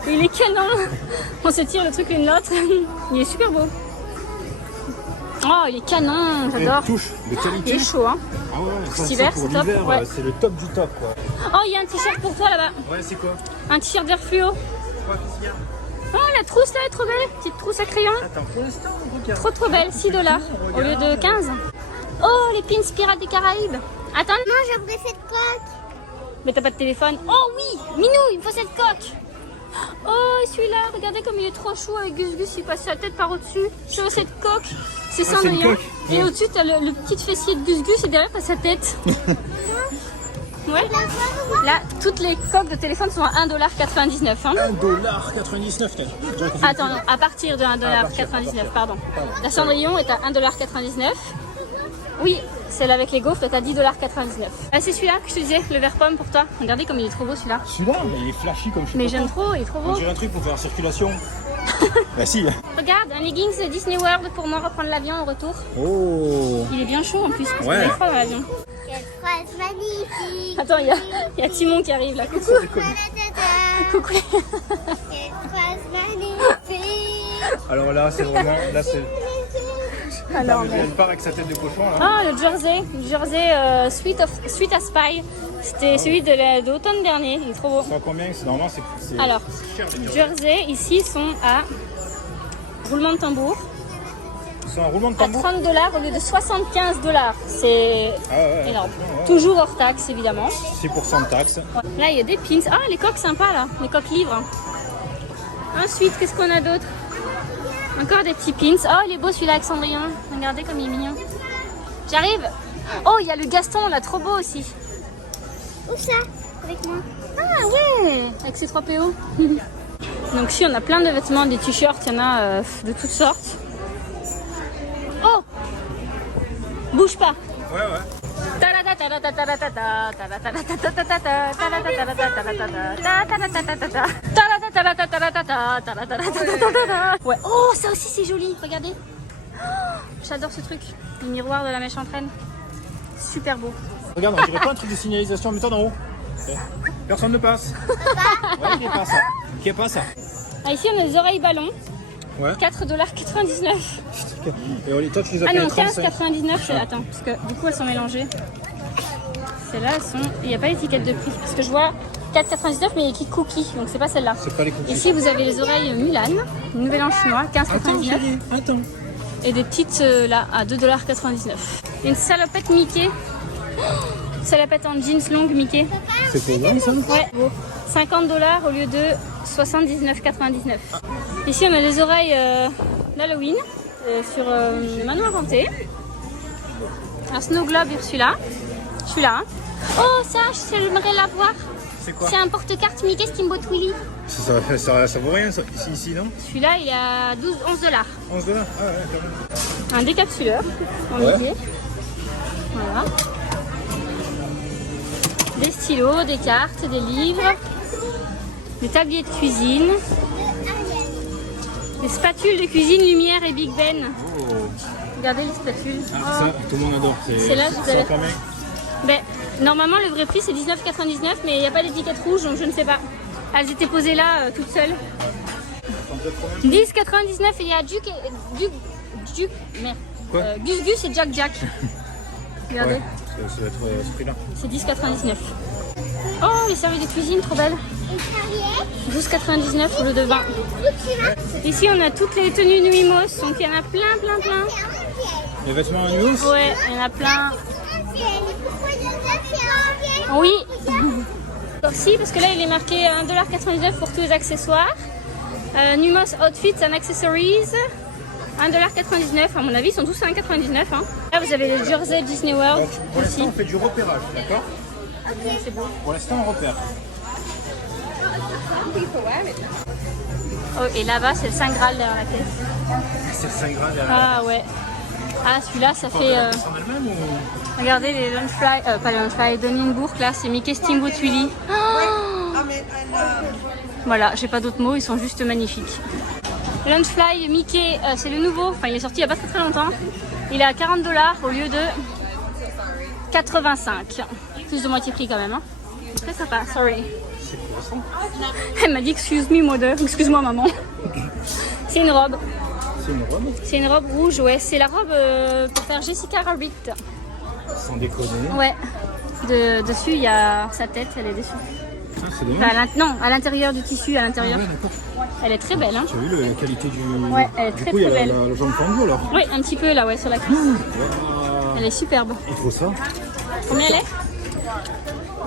Il est canon. On se tire le truc l'une l'autre. Il est super beau. Oh, il est canon. J'adore. Touche de qualité. Il est chaud, hein. Ah ouais, Cet hiver, c'est top. Ouais. C'est le top du top quoi. Oh, il y a un t-shirt pour toi là-bas. Ouais, c'est quoi? Un t-shirt vert fluo. Oh, la trousse là est trop belle. Petite trousse à crayon. Attends, pour l'instant, regarde. Trop belle. 6 $ au lieu de 15. Oh, les pins Pirates des Caraïbes. Attends. Moi, j'aimerais cette coque. Mais t'as pas de téléphone. Oh oui, Minou, il me faut cette coque. Oh, celui-là, regardez comme il est trop chou avec Gus Gus, il passe sa tête par au-dessus. Je veux cette coque. C'est c'est une Cendrillon. coque. Et au-dessus, t'as le petit fessier de Gus Gus et derrière, t'as sa tête. Ouais. Là, toutes les coques de téléphone sont à 1,99 $. Hein. 1,99 $. Attends, non, à partir de 1,99 $, pardon. La Cendrillon est à 1,99 $. Oui, celle avec les gaufres est à 10,99 $. Ah, c'est celui-là que je te disais, le vert pomme pour toi. Regardez comme il est trop beau celui-là. Celui-là, il est flashy comme je sais Mais pas j'aime quoi. trop, il est trop On beau. dirait un truc pour faire la circulation. Bah si. Regarde, un leggings de Disney World pour moi reprendre l'avion au retour. Oh. Il est bien chaud en plus, parce Ouais. qu'il est froid dans l'avion. Quelle phrase magnifique. Attends, il y a Timon qui arrive là. Coucou. Coucou. Quelle phrase magnifique. Alors là, c'est vraiment... Là, c'est... Alors, Elle part avec sa tête de cochon là. ah, le jersey Sweet as Pie. C'était celui de l'automne dernier, il est trop beau. C'est à combien? Normalement, c'est Alors, cher. Les jersey ici sont à roulement de tambour. C'est un roulement de À tambour. 30 $ au lieu de 75 $. C'est Ah ouais. énorme. Ouais. Toujours hors taxe évidemment. 6% de taxe. Là il y a des pins. Ah, les coques sympas là, les coques livres. Ensuite, qu'est-ce qu'on a d'autre? Encore des petits pins. Oh, il est beau celui-là avec Cendrillon. Regardez comme il est mignon. J'arrive. Oh, il y a le Gaston là, trop beau aussi. Où ça? Avec moi. Ah ouais, avec ses 3 PO. Donc si on a plein de vêtements, des t-shirts, il y en a de toutes sortes. Oh, bouge pas. Ouais, ouais. Ouais. Oh, ça aussi c'est joli, regardez. Oh, j'adore ce truc, le miroir de la mèche entraîne. Super beau. Regarde, on dirait pas un truc de signalisation, mets-toi d'en haut. Personne ne passe. Ouais, qui est pas ça. Qui est pas ça. Ah, ici on a des oreilles ballons. Ouais. 4,99 $. Et toi, tu les as Ah payés non, 35. 15,99 c'est attends, parce que du coup elles sont mélangées. Celles-là, elles sont... il n'y a pas d'étiquette de prix. Parce que je vois 4,99 mais il y a écrit cookie, donc c'est pas celle-là. C'est pas les cookies. Ici vous avez les oreilles Mulan, Nouvel An chinois, 15,99 $. Attends. Et des petites là à 2,99 $. Une salopette Mickey. Oh, salopette en jeans longue Mickey. C'est pour moi, ça? Ouais, beau. 50 $ au lieu de 79,99 $. Ici on a les oreilles d'Halloween sur le manoir hanté. Un Snow Globe Ursula. Celui-là. Hein. Oh ça, j'aimerais l'avoir. C'est quoi? C'est un porte-carte Mickey Steamboat Willie. Ça vaut rien, ça. Ici, non? Celui-là il est à 11 $. 11 $. Ah ouais, carrément. Un décapsuleur en Ouais. Mickey. Voilà. Des stylos, des cartes, des livres, des tabliers de cuisine, des spatules de cuisine Lumière et Big Ben. Oh. Regardez les spatules. Ah, Oh. ça, tout le monde adore. C'est là, vous ça avez- combien? Ben, normalement le vrai prix c'est 19,99 mais il n'y a pas d'étiquette rouge donc je ne sais pas. Elles étaient posées là toutes seules. 10,99 et il y a merde. Quoi? Gus Gus et Jack Jack. Regardez. Ouais, ça doit être ce prix-là. C'est 10,99. Oh, les serviettes de cuisine, trop belles. Une serviette. 12,99 au lieu de 20. Ici, on a toutes les tenues Nuimos, donc il y en a plein. Les vêtements à Nuos? Ouais, il y en a plein. Pourquoi je l'ai fait en Oui. Si, parce que là, il est marqué 1,99 $ pour tous les accessoires. Numos Outfits and Accessories. 1,99 $. À mon avis, ils sont tous à 1,99 $. Hein. Là, vous avez les jerseys Disney World Donc, pour aussi. l'instant, on fait du repérage, d'accord? C'est beau. Pour l'instant, on repère. Oh, et là-bas, c'est le Saint Graal derrière la caisse. C'est 5 grammes derrière. Ah ouais. Ah, celui-là, ça fait... C'est en elle-même ou... Regardez les Lunchfly, pas les Lunchfly, Doningbourg, là, c'est Mickey Steamboat Willie. Oh, voilà, j'ai pas d'autres mots, ils sont juste magnifiques. Lunchfly Mickey, c'est le nouveau, enfin il est sorti il y a pas très longtemps. Il est à 40 $ au lieu de 85. Plus de moitié prix quand même. Hein. Très sympa, sorry. C'est quoi ça? Elle m'a dit excuse me mother, excuse-moi maman. C'est une robe. C'est une robe? C'est une robe rouge, ouais. C'est la robe pour faire Jessica Rabbit. Sans déconner. Ouais. Dessus, il y a sa tête, elle est dessus. Ah, c'est dommage. Enfin, non, à l'intérieur du tissu, à l'intérieur. Ah ouais, d'accord. Elle est très belle, hein. Tu as vu la qualité du... Ouais, elle est du très, coup, il y a très belle. la jambe fendue alors. Oui, un petit peu là, ouais, sur la cuisse. Waouh. Elle est superbe. Il faut ça. Combien elle est?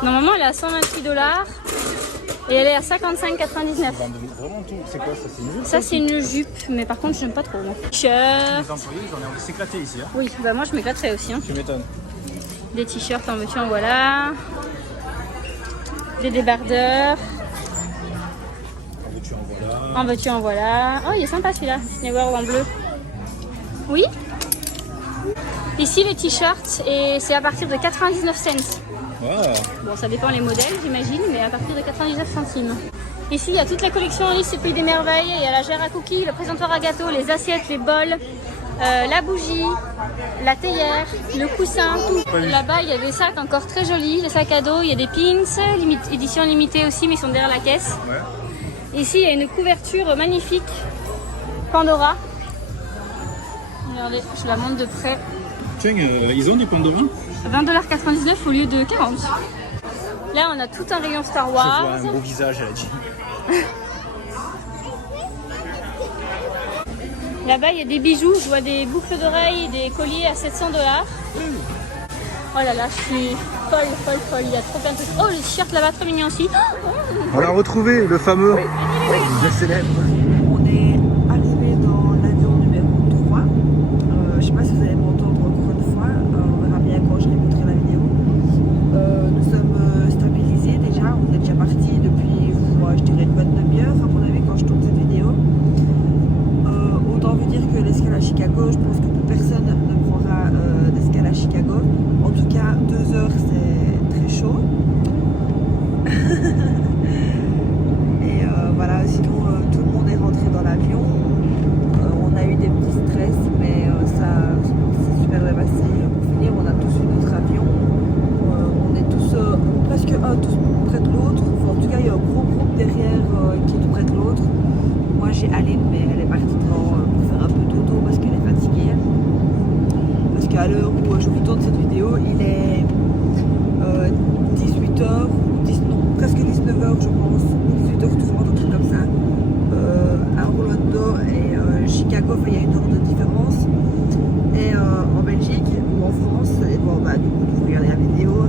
Normalement, elle est à 126 $ et elle est à 55,99. Vraiment tout. C'est quoi ça? C'est une jupe? Ça, c'est une jupe, mais par contre, j'aime pas trop. T-shirt. Les employés, ils ont l'air de s'éclater ici. Hein. Oui, bah moi, je m'éclaterais aussi. Hein. Tu m'étonnes. Des t-shirts en veux-tu, en voilà. Des débardeurs. En veux-tu, en voilà. En veux-tu, en voilà. Oh, il est sympa celui-là. Disney World en bleu. Oui? Ici les t-shirts, et c'est à partir de 99 cents. Wow. Bon, ça dépend les modèles, j'imagine, mais à partir de 99 centimes. Ici, il y a toute la collection Alice c'est Pays des Merveilles. Il y a la jarre à cookies, le présentoir à gâteau, les assiettes, les bols, la bougie, la théière, le coussin, tout. Là-bas, il y a des sacs encore très jolis, des sacs à dos. Il y a des pins, édition limitée aussi, mais ils sont derrière la caisse. Ouais. Ici, il y a une couverture magnifique, Pandora. Regardez, je la montre de près. Tiens, ils ont des Pandora? 20,99 $ au lieu de 40. Là, on a tout un rayon Star Wars. Je vois un beau visage, elle a dit. Là-bas, il y a des bijoux. Je vois des boucles d'oreilles, des colliers à 700 $. Oh là là, je suis folle. Il y a trop plein de trucs. Oh, le t-shirt là-bas, trop mignon aussi. On l'a retrouvé, le fameux, le célèbre. On est arrivé dans l'avion numéro 3. Je sais pas si vous allez m'entendre encore une fois. On verra bien quand je réécouterai la vidéo. Nous sommes stabilisés déjà. On est déjà parti depuis, je dirais, une bonne demi-heure à mon avis quand je tourne cette vidéo. Autant vous dire que l'escale à Chicago, je pense que plus personne ne prendra l'escale à Chicago. En tout cas, 2 heures, c'est très chaud. Et voilà, sinon tout le monde est rentré dans l'avion. On a eu des petits stress, mais ça s'est super bien passé. Pour finir, on a tous eu notre avion. On est tous presque tous près de l'autre. Enfin, en tout cas, il y a un gros groupe derrière qui est tout près de l'autre. Moi, j'ai Aline, mais elle est partie devant pour faire un peu dodo parce qu'elle est fatiguée. Parce qu'à l'heure où je vous tourne cette vidéo, il est 18h, non, presque 19h, je pense, ou 18h, tout le monde, un truc comme ça. À Orlando et Chicago, il y a 1 heure de différence. Et en Belgique ou en France, et bon, bah, du coup, vous regardez la vidéo,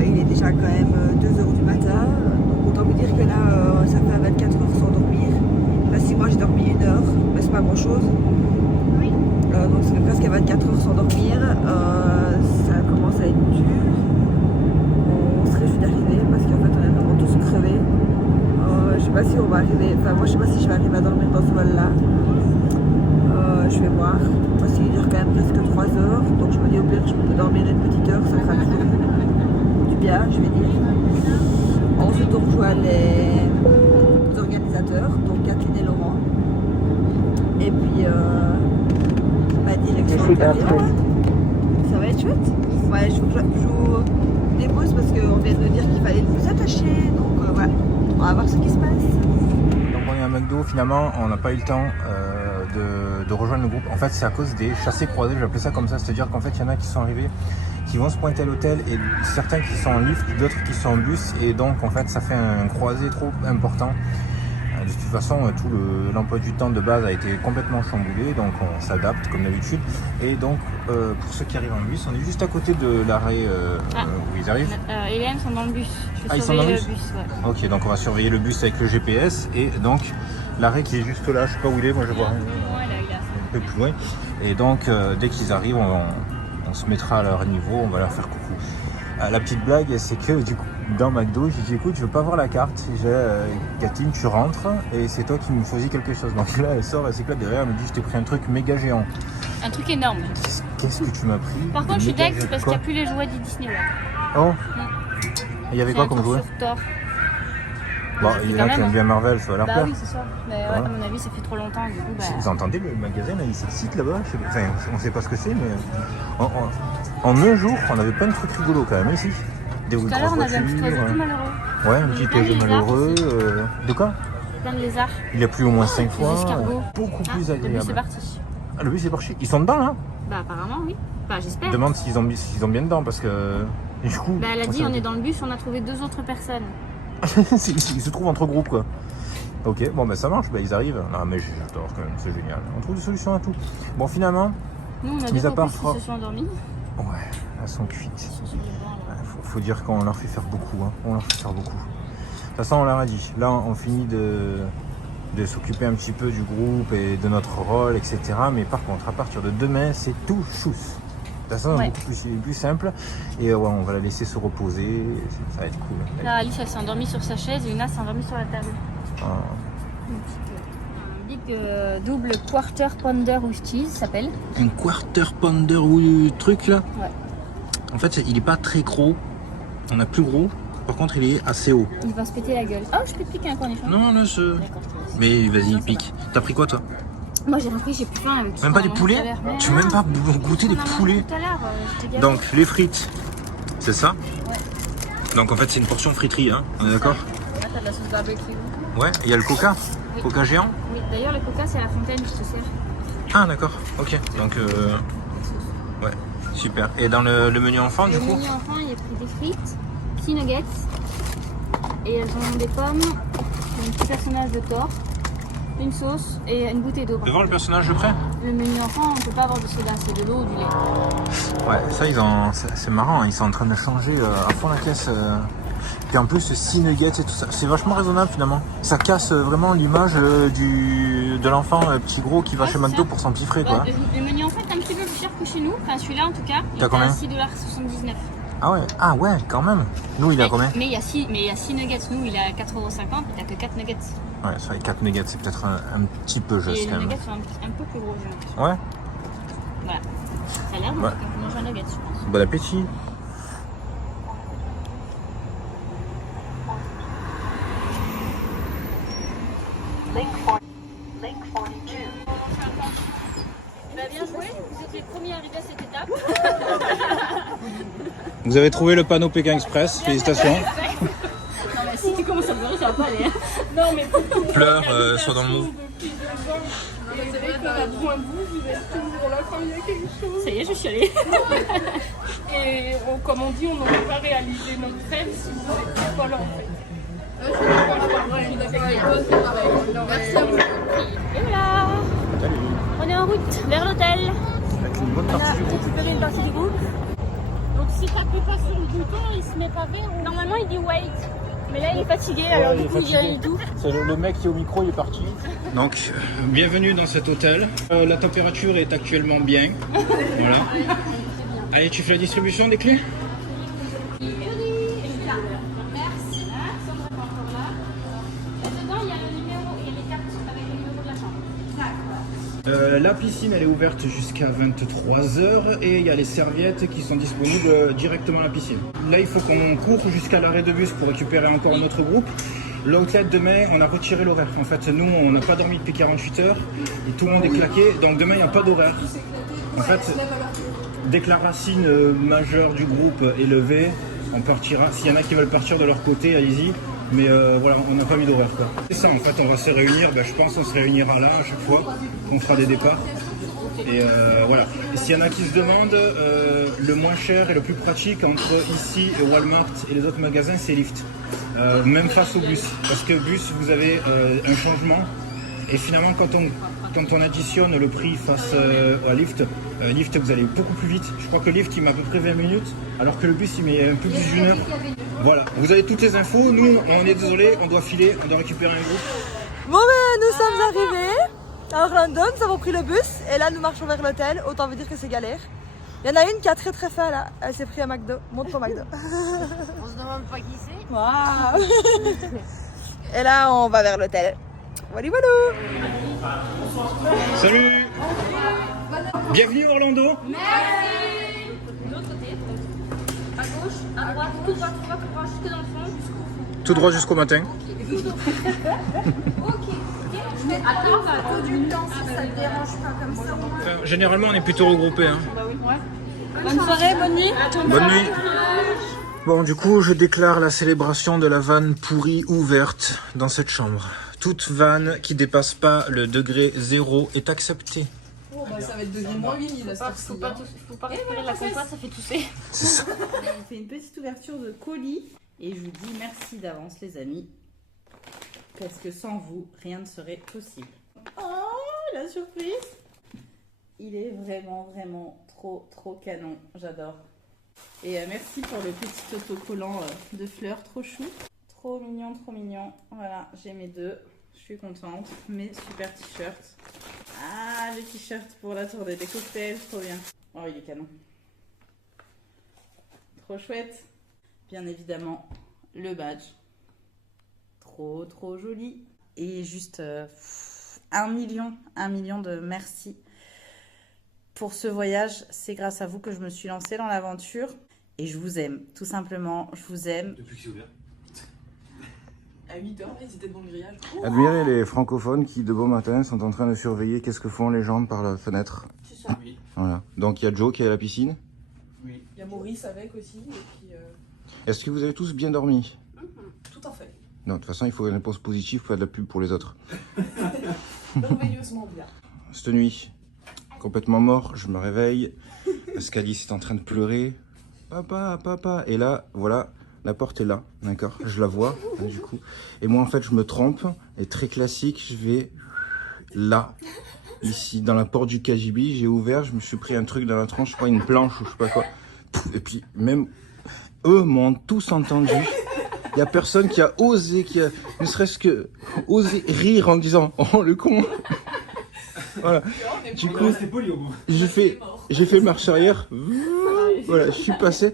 il est déjà quand même 2h du matin. Donc, autant vous dire que là, ça fait 24 heures sans dormir. Enfin, si moi j'ai dormi 1 heure, mais c'est pas grand chose. Oui. Donc, ça fait presque 24 heures sans dormir. Ça commence à être dur. On se réjouit d'arriver parce qu'en fait, on est vraiment tous crevés. Je sais pas si on va arriver, enfin, moi je sais pas si je vais arriver à dormir dans ce vol-là. Je vais voir, parce qu'il dure quand même presque 3 heures, donc je me dis au pire que je peux dormir une petite heure, ça fera du bien, je vais dire. Ensuite on rejoint les organisateurs, donc Kathleen et Laurent. Et puis direction de l'avion. Ça va être chouette. Ouais, je vous dépose parce qu'on vient de me dire qu'il fallait le plus attacher, donc voilà, on va voir ce qui se passe. Donc on est à McDo, finalement on n'a pas eu le temps de rejoindre le groupe. En fait c'est à cause des chassés croisés, j'appelais ça comme ça, c'est-à-dire qu'en fait il y en a qui sont arrivés, qui vont se pointer à l'hôtel et certains qui sont en lift, d'autres qui sont en bus, et donc en fait ça fait un croisé trop important. De toute façon, tout l'emploi du temps de base a été complètement chamboulé, donc on s'adapte comme d'habitude. Et donc, pour ceux qui arrivent en bus, on est juste à côté de l'arrêt où ils arrivent. Et Hélène sont dans le bus. Ils sont dans le bus, ouais. Ok, donc on va surveiller le bus avec le GPS, et donc l'arrêt qui est juste là, je sais pas où il est, moi je vois un peu plus loin. Et donc, dès qu'ils arrivent, on se mettra à leur niveau, on va leur faire coucou. La petite blague, c'est que du coup, dans McDo, j'ai dit écoute, je veux pas voir la carte. Kathleen, tu rentres et c'est toi qui nous choisis quelque chose. Donc là, elle sort, elle s'éclate derrière, elle me dit je t'ai pris un truc méga géant. Un truc énorme. Qu'est-ce que tu m'as pris? Par contre, je suis deck parce qu'il n'y a plus les jouets du Disney World. Oh. Il y avait quoi comme jouet? Thor. Bon, il y en a qui aiment bien Marvel, ça va leur plaire. Bah oui, c'est ça. Mais ouais, à mon avis, ça fait trop longtemps. Du coup, bah... Vous entendez le magasin, là, il s'excite là-bas. Enfin, on sait pas ce que c'est, mais en 1 jour, on avait plein de trucs rigolos quand même ici. Des tout à l'heure, on avait un petit oiseau tout malheureux. Ouais, un petit oiseau malheureux. De quoi? Plein de lézards. Il a plu au moins 5 fois. Des escargots. Beaucoup plus agréable. Le bus est parti. Ah, le bus est parti. Ils sont dedans là? Bah apparemment oui. Bah j'espère. Demande s'ils ont bien dedans parce que du coup. Bah elle a dit on est dans le bus, on a trouvé 2 autres personnes. Ils se trouvent entre groupes quoi. Ok, bon bah ça marche, bah ils arrivent. Ah mais j'adore quand même, c'est génial. On trouve des solutions à tout. Bon finalement. Nous on a 2 copines qui se sont endormies. Ouais, elles sont cuites. Faut dire qu'on leur fait faire beaucoup, hein. On leur fait faire beaucoup. De toute façon on leur a dit. Là on finit de s'occuper un petit peu du groupe et de notre rôle, etc. Mais par contre à partir de demain c'est tout chousse. De toute façon, beaucoup plus simple. Et ouais, on va la laisser se reposer. Ça va être cool. Là, Alice, elle s'est endormie sur sa chaise et Una s'est endormie sur la table. Ah. Big double quarter pounder with cheese s'appelle. Un quarter pounder ou truc là. Ouais. En fait, il est pas très gros. On a plus gros. Par contre, il est assez haut. Il va se péter la gueule. Oh, je peux te piquer un cornichon. Non, non, ce. D'accord, je te laisse. Mais vas-y, Non, pique. T'as pris quoi toi? Moi j'ai repris, j'ai plus faim avec Même pas des poulets? Tu veux même pas goûter des poulets? Tout à l'heure, j'étais galère. Donc, les frites, c'est ça? Ouais. Donc en fait, c'est une portion friterie, hein. On est d'accord? Là, t'as de la sauce barbecue. Ouais, il y a le coca? Oui. Coca géant? Oui, d'ailleurs, le coca, c'est à la fontaine, je te sers. Ah d'accord, ok. Donc ouais, super. Et dans le menu enfant du Le coup? menu enfant, il y a pris des frites, petits nuggets, et elles ont des pommes, un petit personnage de Thor, une sauce et une bouteille d'eau. Devant le personnage de près? Le menu enfant, on ne peut pas avoir de soda, c'est de l'eau ou du lait. Ouais, ça c'est marrant, hein. Ils sont en train de changer à fond la caisse. Puis en plus, 6 nuggets et tout ça, c'est vachement raisonnable finalement. Ça casse vraiment l'image de l'enfant petit gros qui va Ouais, chez c'est McDo ça. pour son petit frais quoi. Le menu enfant est un petit peu plus cher que chez nous, enfin celui-là en tout cas. Il T'as est combien? à 6,79 $. Ah ouais, quand même. Nous il est à combien? Mais il y a 6 nuggets, nous il est à 4,50 €, et t'as que 4 nuggets. Ouais, c'est vrai, 4 nuggets, c'est peut-être un petit peu juste Et quand les même. nuggets sont un peu plus gros, j'ai l'impression. Ouais, Voilà. Ça a l'air bon, Ouais. on peut manger un nugget, je pense. bon appétit. Bah, bien joué, vous étiez le premier arrivé à cette étape. Vous avez trouvé le panneau Pékin Express, félicitations. Non mais si tu commences à pleurer, ça va pas aller. Hein. Non mais pour Pleure, sois dans le mot. Vous savez qu'on a besoin de vous, vous êtes toujours là quand il y a quelque chose. ça y est, je suis allée. Et comme on dit, on n'aurait pas réalisé notre rêve si vous n'étiez pas là en fait. Et voilà, on est en route vers l'hôtel. Avec une bonne On a partie du groupe. récupéré une partie du groupe. Donc si t'appuies pas sur le bouton, il se met pas vert. Normalement il dit wait, mais là il est fatigué, alors du coup il dit rien du tout. C'est le mec qui est au micro, il est parti. Donc, bienvenue dans cet hôtel. La température est actuellement bien. Voilà. Allez, tu fais la distribution des clés? Dedans il y a le numéro, il y a les cartes avec le numéro de la chambre. La piscine elle est ouverte jusqu'à 23h et il y a les serviettes qui sont disponibles directement à la piscine. Là il faut qu'on court jusqu'à l'arrêt de bus pour récupérer encore notre groupe. L'outlet demain on a retiré l'horaire. En fait nous on n'a pas dormi depuis 48 heures et tout le monde est claqué donc demain il n'y a pas d'horaire. En fait dès que la racine majeure du groupe est levée on partira. S'il y en a qui veulent partir de leur côté allez-y. Mais voilà, on n'a pas mis d'horaire quoi. C'est ça en fait, on va se réunir, je pense qu'on se réunira là à chaque fois, on fera des départs. Et voilà. Et s'il y en a qui se demandent, le moins cher et le plus pratique entre ici et Walmart et les autres magasins, c'est Lyft. Même face au bus. Parce que bus, vous avez un changement. Et finalement, quand on additionne le prix face à Lyft, Lyft vous allez beaucoup plus vite. Je crois que Lyft il met à peu près 20 minutes, alors que le bus il met un peu plus d'une heure. Voilà, vous avez toutes les infos. Nous, on est désolé, on doit filer, on doit récupérer un groupe. Bon ben nous sommes arrivés à Orlando, nous avons pris le bus et là nous marchons vers l'hôtel, autant vous dire que c'est galère. Il y en a une qui a très faim là, elle s'est pris un McDo, monte pour McDo. On se demande pas qui c'est. Waouh. Et là on va vers l'hôtel. Voilà voilà. Salut. Bienvenue Orlando. De l'autre côté, à gauche, à droite, tout droit, jusque dans le fond, jusqu'au fond. Tout droit jusqu'au matin. Attends, ça a du temps si ça te dérange pas comme ça. Généralement on est plutôt regroupés. Hein. Bonne soirée, bonne nuit. Bonne nuit. Bon, du coup, je déclare la célébration de la vanne pourrie ouverte dans cette chambre. Toute vanne qui dépasse pas le degré 0 est acceptée. Ça va être degré moins 8000 là, Faut pas récupérer de la compote, ça fait tousser. C'est ça. Je vous fais une petite ouverture de colis et je vous dis merci d'avance les amis parce que sans vous rien ne serait possible. Oh la surprise! Il est vraiment trop canon, j'adore. Et merci pour le petit autocollant de fleurs, trop chou. Trop mignon. Voilà, j'ai mes deux, je suis contente. Mes super t-shirts. Ah, le t-shirt pour la tournée des cocktails, trop bien. Oh, il est canon. Trop chouette. Bien évidemment, le badge. Trop joli. Et juste 1 million de merci pour ce voyage. C'est grâce à vous que je me suis lancée dans l'aventure. Et je vous aime, tout simplement, je vous aime. Depuis que c'est ouvert. À 8h, ils étaient devant le grillage. Admirez les francophones qui, de bon matin, sont en train de surveiller qu'est-ce que font les gens par la fenêtre. C'est ça. Oui. Voilà. Donc il y a Joe qui est à la piscine. Oui. Il y a Maurice avec aussi. Et puis, Est-ce que vous avez tous bien dormi? tout à fait. Non, de toute façon, il faut une réponse positive pour faire de la pub pour les autres. Merveilleusement bien. Cette nuit, complètement mort, je me réveille. Scalice est en train de pleurer. Papa, papa. Et là, voilà, la porte est là, d'accord? Je la vois, du coup. Et moi, en fait, je me trompe. Et très classique, je vais là, ici, dans la porte du KGB. J'ai ouvert, je me suis pris un truc dans la tronche, je crois, une planche ou je sais pas quoi. Et puis, même eux m'ont tous entendu. Il n'y a personne qui a osé, qui a ne serait-ce que osé rire en disant « Oh, le con !» Voilà. Du coup, j'ai fait marche arrière. Voilà, je suis passé.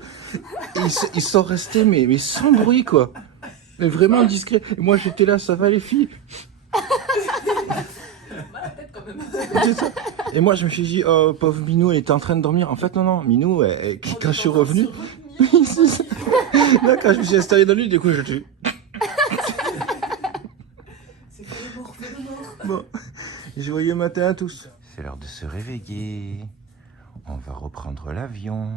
Et ils sont restés, mais sans bruit, quoi. Mais vraiment discret. Et moi, j'étais là, ça va les filles? C'est ça. Et moi, je me suis dit, oh, pauvre Minou, elle était en train de dormir. En fait, non, Minou, quand je suis revenu, là, quand je me suis installé dans lui, du coup, je suis... C'est fait le mort. Bon, joyeux matin à tous. C'est l'heure de se réveiller. On va reprendre l'avion.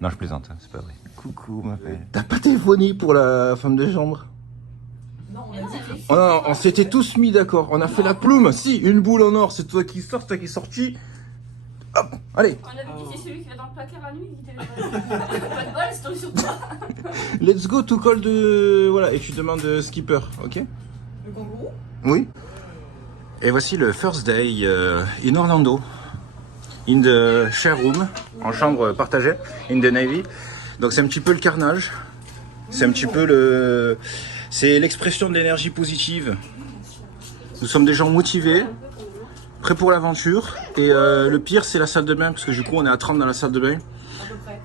Non, je plaisante, hein, c'est pas vrai. Coucou, ma belle. T'as pas téléphoné pour la femme de chambre? Non, on a dit. Oh non, on s'était tous mis d'accord. On a fait la plume. Si, une boule en or, c'est toi qui sors, c'est toi qui es sorti. Hop, allez. On avait dit c'est celui qui va dans le placard à nuit qui téléphone. Pas de bol, c'est tombé sur toi. Let's go to call de... Voilà, et tu demandes skipper, ok? Le kangourou. Oui. Et voici le first day in Orlando. In the share room, en chambre partagée, in the Navy. Donc c'est un petit peu le carnage. C'est un petit peu le... C'est l'expression de l'énergie positive. Nous sommes des gens motivés, prêts pour l'aventure. Et le pire, c'est la salle de bain, parce que du coup, on est à 30 dans la salle de bain.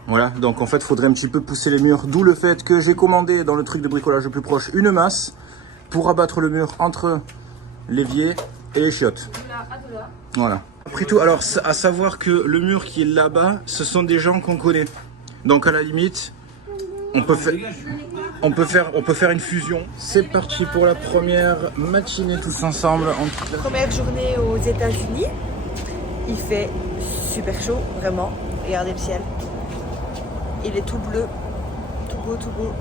Voilà, donc en fait, il faudrait un petit peu pousser les murs. D'où le fait que j'ai commandé dans le truc de bricolage le plus proche une masse pour abattre le mur entre l'évier et les chiottes. Voilà. Après tout, alors à savoir que le mur qui est là-bas, ce sont des gens qu'on connaît. Donc à la limite, on peut faire une fusion. C'est parti pour la première matinée tous ensemble. Première journée aux États-Unis. Il fait super chaud, vraiment. Regardez le ciel. Il est tout bleu, tout beau, tout beau.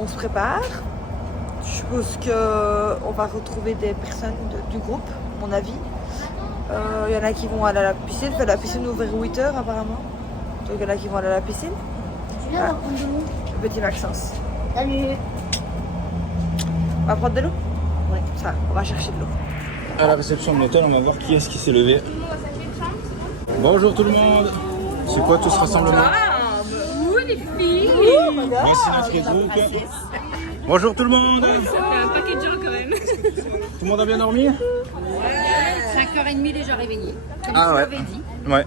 On se prépare. Je suppose qu'on va retrouver des personnes du groupe, à mon avis. Il y en a qui vont aller à la piscine. La piscine ouvre vers 8h apparemment. Donc il y en a qui vont aller à la piscine. Ah, le petit Maxence. Salut. On va prendre de l'eau? Oui, ça, on va chercher de l'eau. À la réception de l'hôtel, on va voir qui est-ce qui s'est levé. Bonjour tout le monde. C'est quoi tout ce rassemblement? les filles. Voici notre groupe. Bonjour tout le monde. Ça fait un paquet de gens quand même. Tout le monde a bien dormi? 5h30 déjà réveillés. Comme Ah je ouais. l'avais dit. Ouais.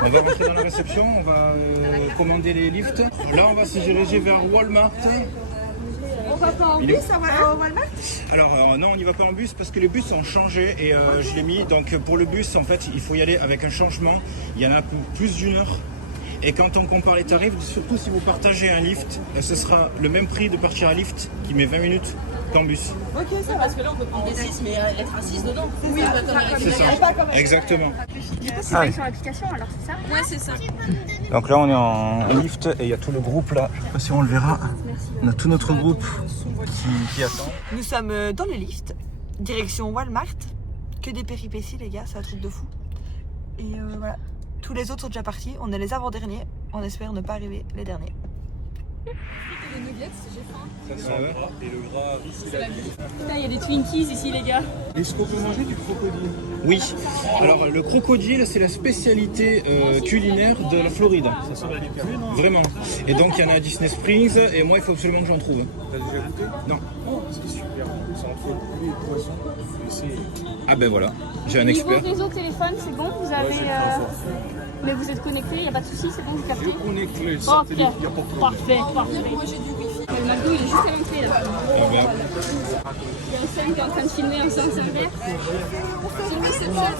On va rentrer dans la réception, on va commander les lifts. Là, on va se diriger vers Walmart. On va pas en bus à Walmart? Alors non, on n'y va pas en bus parce que les bus ont changé et je l'ai mis. Donc pour le bus, en fait, il faut y aller avec un changement. Il y en a pour plus d'1 heure. Et quand on compare les tarifs, surtout si vous partagez un lift, ce sera le même prix de partir à lift qui met 20 minutes qu'en bus. Ok, ça va. Parce que là, on peut prendre des 6, mais être assise dedans. Oui, C'est ça, exactement. Du coup, c'est pas sur l'application alors c'est ça? Ouais, c'est ça. Donc là, on est en lift et il y a tout le groupe là. Je sais pas si on le verra. On a tout notre groupe qui attend. Nous sommes dans le lift, direction Walmart. Que des péripéties, les gars, c'est un truc de fou. Et voilà. Tous les autres sont déjà partis, on est les avant-derniers, on espère ne pas arriver les derniers. Les nuggets, j'ai faim. Ça sent le gras, et le gras, c'est la vie. Putain, il y a des Twinkies ici, les gars. Est-ce qu'on peut manger du crocodile? Oui, alors le crocodile, c'est la spécialité culinaire de la Floride. Ça sent la licorne, non? Vraiment. Et donc il y en a à Disney Springs et moi il faut absolument que j'en trouve. T'as déjà goûté? Non. Oh, c'est super bon. C'est entre le poulet et le poisson. Mais c'est... Ah ben voilà, j'ai un Niveau expert. réseau téléphone, c'est bon, vous avez. Mais vous êtes connecté, il n'y a pas de souci, c'est bon, vous captez? On est connecté, Ok, satellite, il n'y a pas de problème. parfait, parfait. Moi, j'ai du wifi. Le McDo, il est juste à l'entrée là. Il y a Sam qui est en train de filmer un sens vert. Sur le chef.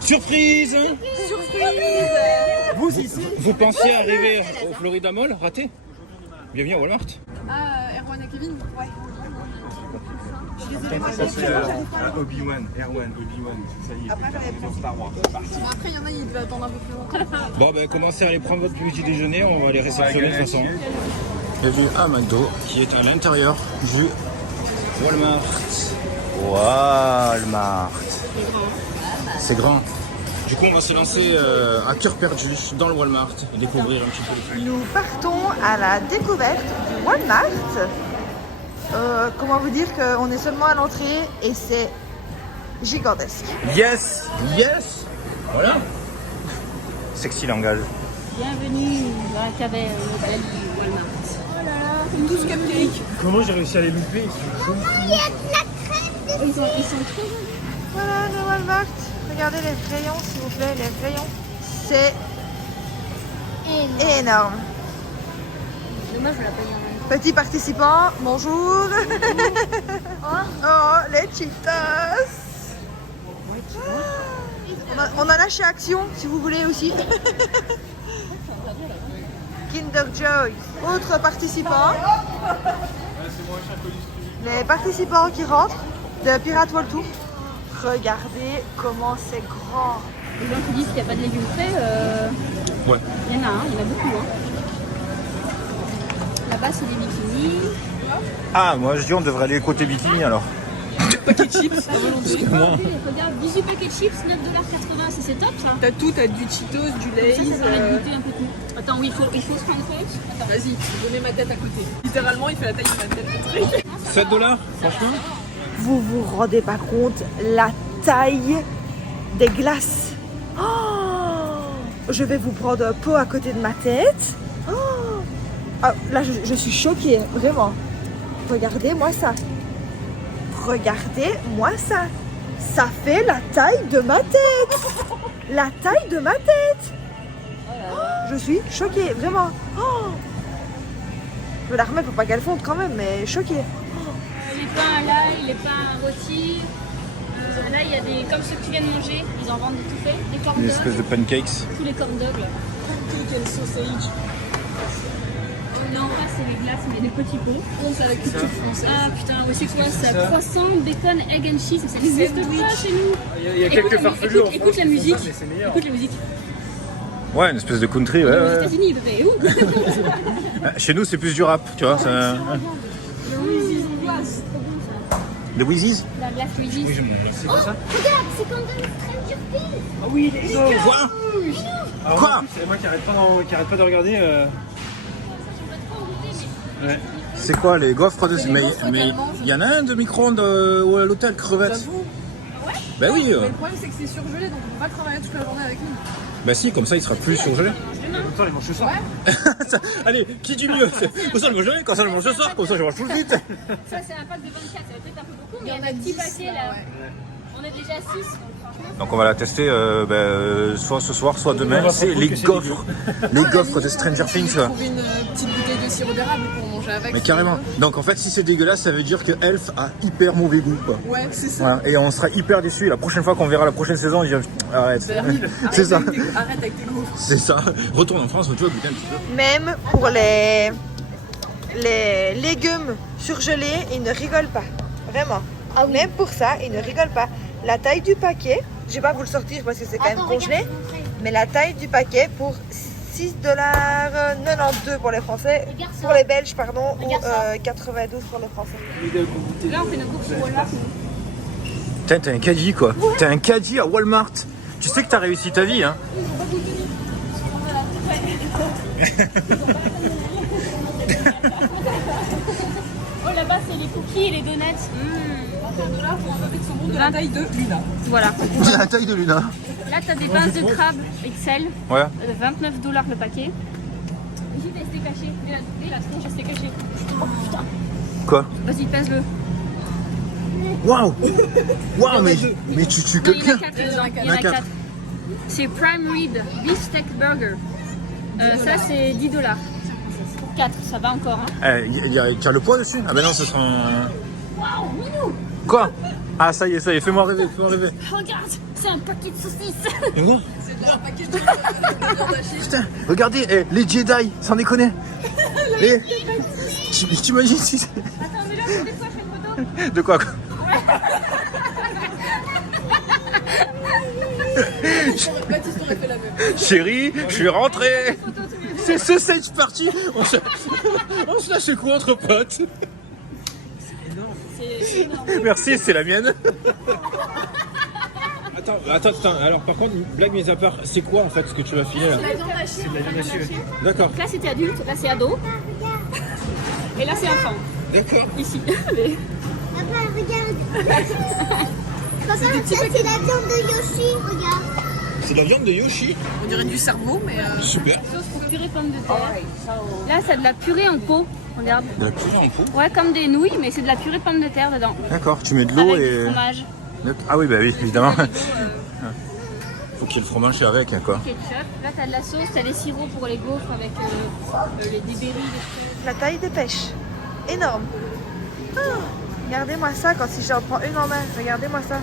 Surprise! Vous pensiez arriver au Florida Mall, raté? Bienvenue à Walmart. Ah, Erwan et Kevin? Ouais. Ça c'est Obi-Wan, Erwan, Obi-Wan, ça y est, c'est dans Star Wars, c'est parti. Bon, après, il y en a, ils devaient attendre un peu plus longtemps. Bon, ben commencez à aller prendre votre petit déjeuner, on va les réceptionner de toute façon. J'ai vu un McDo qui est à l'intérieur du Walmart. Walmart. C'est grand. Du coup, on va se lancer à cœur perdu dans le Walmart et découvrir un petit peu le prix. Nous partons à la découverte du Walmart. Comment vous dire qu'on est seulement à l'entrée et c'est gigantesque. Yes! Yes! Voilà. Sexy langage. Bienvenue dans la caverne du Walmart. Oh là là, Tous cupcakes. Comment j'ai réussi à les louper? ils sont très jolis. Voilà le Walmart. Regardez les rayons, s'il vous plaît, les rayons. C'est énorme. Dommage, je la paye en même. Petit participant, bonjour. Oh, les Cheetos. On en a chez Action, si vous voulez aussi. Kinder Joy. Autre participant. Les participants qui rentrent de Pirate World Tour. Regardez comment c'est grand. Les gens qui disent qu'il n'y a pas de légumes frais, Ouais. il y en a, il y en a beaucoup. Hein. Là-bas, c'est des bikinis. Ah, moi je dis on devrait aller côté bikini alors. Paquet de chips. Excuse-moi. Regarde, 18 paquets de chips, 9,80$, c'est top ça. T'as tout, t'as du Cheetos, du Lay's. Ça permet de goûter un peu tout. Attends, oui, il faut se rendre compte. Attends. Vas-y, je mets ma tête à côté. Littéralement, il fait la taille de ma tête. 7$, franchement. Vous vous rendez pas compte la taille des glaces. Oh, je vais vous prendre un pot à côté de ma tête. Oh, ah, là, je suis choquée, vraiment. Regardez-moi ça. Regardez-moi ça. Ça fait la taille de ma tête. La taille de ma tête. Oh, je suis choquée, vraiment. Oh. Je vais la remettre pour pas qu'elle fonde quand même, mais choquée. Les pains là, les pains rôtis. Là, il y a des, comme ceux que tu viens de manger, ils en vendent tout fait. Des corn Une dogs. espèce de pancakes. Tous les corn dogs là. sausage. Non, là, c'est les glaces, mais des petits pots. Non, c'est la culture française. Ah putain, ouais, c'est quoi ça? Croissant, bacon, egg and cheese, ça n'existe pas chez nous. Il y a quelques farfelus en Écoute la musique. mais c'est meilleur. Écoute la musique. Ouais, une espèce de country, ouais. Aux ouais. États-Unis, il devrait. Ouh. Chez nous, c'est plus du rap, tu vois. Ça... De Wheezy's? La glace Louisie. C'est pas ça? Regarde, c'est comme dans Stranger Things. Ah oui, les gars. Quoi? Alors, Quoi? en plus, c'est moi qui arrête pas de regarder. Ouais. C'est quoi les gaufres de... Mais il y en a un de micro-ondes à l'hôtel, crevettes. J'avoue. Bah oui. Mais le problème, c'est que c'est surgelé, donc on peut pas travailler toute la journée avec nous. Bah si, comme ça, il sera plus surgelé. Attends, les manches ce soir. Allez, qui dit mieux? Comme ça, le mange quand ça, le mange ce soir, comme ça, je mange tout de suite. Ça, c'est un pack de 24, ça va peut-être un peu beaucoup, mais il y a des petits paquets là. On est déjà 6. Donc on va la tester soit ce soir, soit demain. C'est les gaufres. Les gaufres de Stranger Things. J'ai trouvé une petite bouteille de sirop d'érable pour manger avec. Mais carrément. Donc en fait, si c'est dégueulasse, ça veut dire que Elf a hyper mauvais goût, quoi. Ouais, c'est ça. Voilà. Et on sera hyper déçus. La prochaine fois qu'on verra la prochaine saison, on dira arrête. C'est ça. Arrête avec tes gaufres. C'est ça. Retourne en France, tu vas goûter un petit peu. Même pour les légumes surgelés, ils ne rigolent pas. Vraiment. Même pour ça, ils ne rigolent pas. La taille du paquet, je vais pas vous le sortir parce que c'est quand même congelé, mais la taille du paquet pour 6,92$ pour les Français, pour les Belges, pardon, ou 92 pour les Français. Là, on fait nos courses au Walmart. Putain, t'as un caddie, quoi. T'as un caddie à Walmart. Tu sais que t'as réussi ta vie, hein. Oh, là-bas, c'est les cookies et les donuts. $1 pour un paquet de saumon de la taille de Luna. Voilà. C'est la taille de Luna. Là, t'as des pinces de crabe XL, Ouais. $29 le paquet. J'y testé caché. Et la tronche, c'était caché. Oh putain. Quoi? Vas-y, pèse-le. Waouh! Waouh, mais tu tues Non, il y en quelqu'un. a 4 dedans. Il y en a 4. C'est Prime Rib Beef Steak Burger. Ça, c'est $10. Pour 4, ça va encore. Hein. Il y a le poids dessus? Ah ben non, ce sera un... Quoi? Ah ça y est, fais-moi rêver, Regarde, c'est un paquet de saucisses. Et moi? Putain, regardez, les Jedi, sans déconner. T'imagines si c'est... Attends, mais là, c'est quoi, je fais une photo? De quoi? Chérie, je suis rentré. C'est ce stage party. On se lâche le coup entre potes. C'est énorme. Merci, c'est la mienne. Attends. Alors par contre, blague mise à part, c'est quoi en fait ce que tu vas filer là? C'est la viande hachée. D'accord. Là, c'était adulte, là, c'est ado. Et là, c'est enfant. D'accord. Ici. Papa, regarde. Papa, ça c'est la viande de Yoshi, regarde. C'est de la viande de Yoshi. On dirait du cerveau, mais... Super. Sauce pour purée pomme de terre. Là, c'est de la purée en pot. Regarde. De la purée en pot. Ouais, comme des nouilles, mais c'est de la purée pomme de terre dedans. D'accord, tu mets de l'eau Avec et... du fromage. Ah oui, bah oui, évidemment. Faut qu'il y ait le fromage avec, quoi. Ketchup. Là, t'as de la sauce, t'as les sirops pour les gaufres avec des berries, des trucs. La taille des pêches. Énorme. Oh, regardez-moi ça quand si j'en prends une en main. Regardez-moi ça.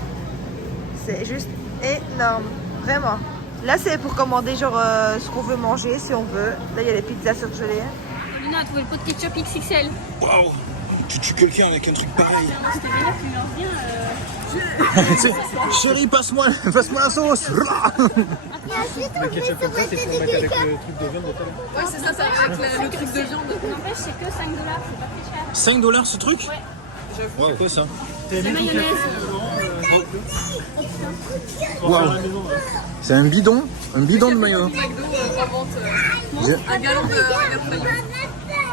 C'est juste énorme. Vraiment. Là, c'est pour commander genre ce qu'on veut manger si on veut. Là, il y a les pizzas surgelées. Paulina a trouvé le pot de ketchup XXL. Waouh. Tu tues quelqu'un avec un truc pareil. C'était vénère, tu leur viens. Chérie, passe-moi la sauce. Il y a juste un peu sur le tête de quelqu'un. Ouais, c'est ça, avec le truc de viande. N'empêche, c'est que 5$, c'est pas très cher. 5$ ce truc? Ouais. Wow, quoi ça? La mayonnaise. Waouh. C'est un bidon de maillot. Un galon de maillot.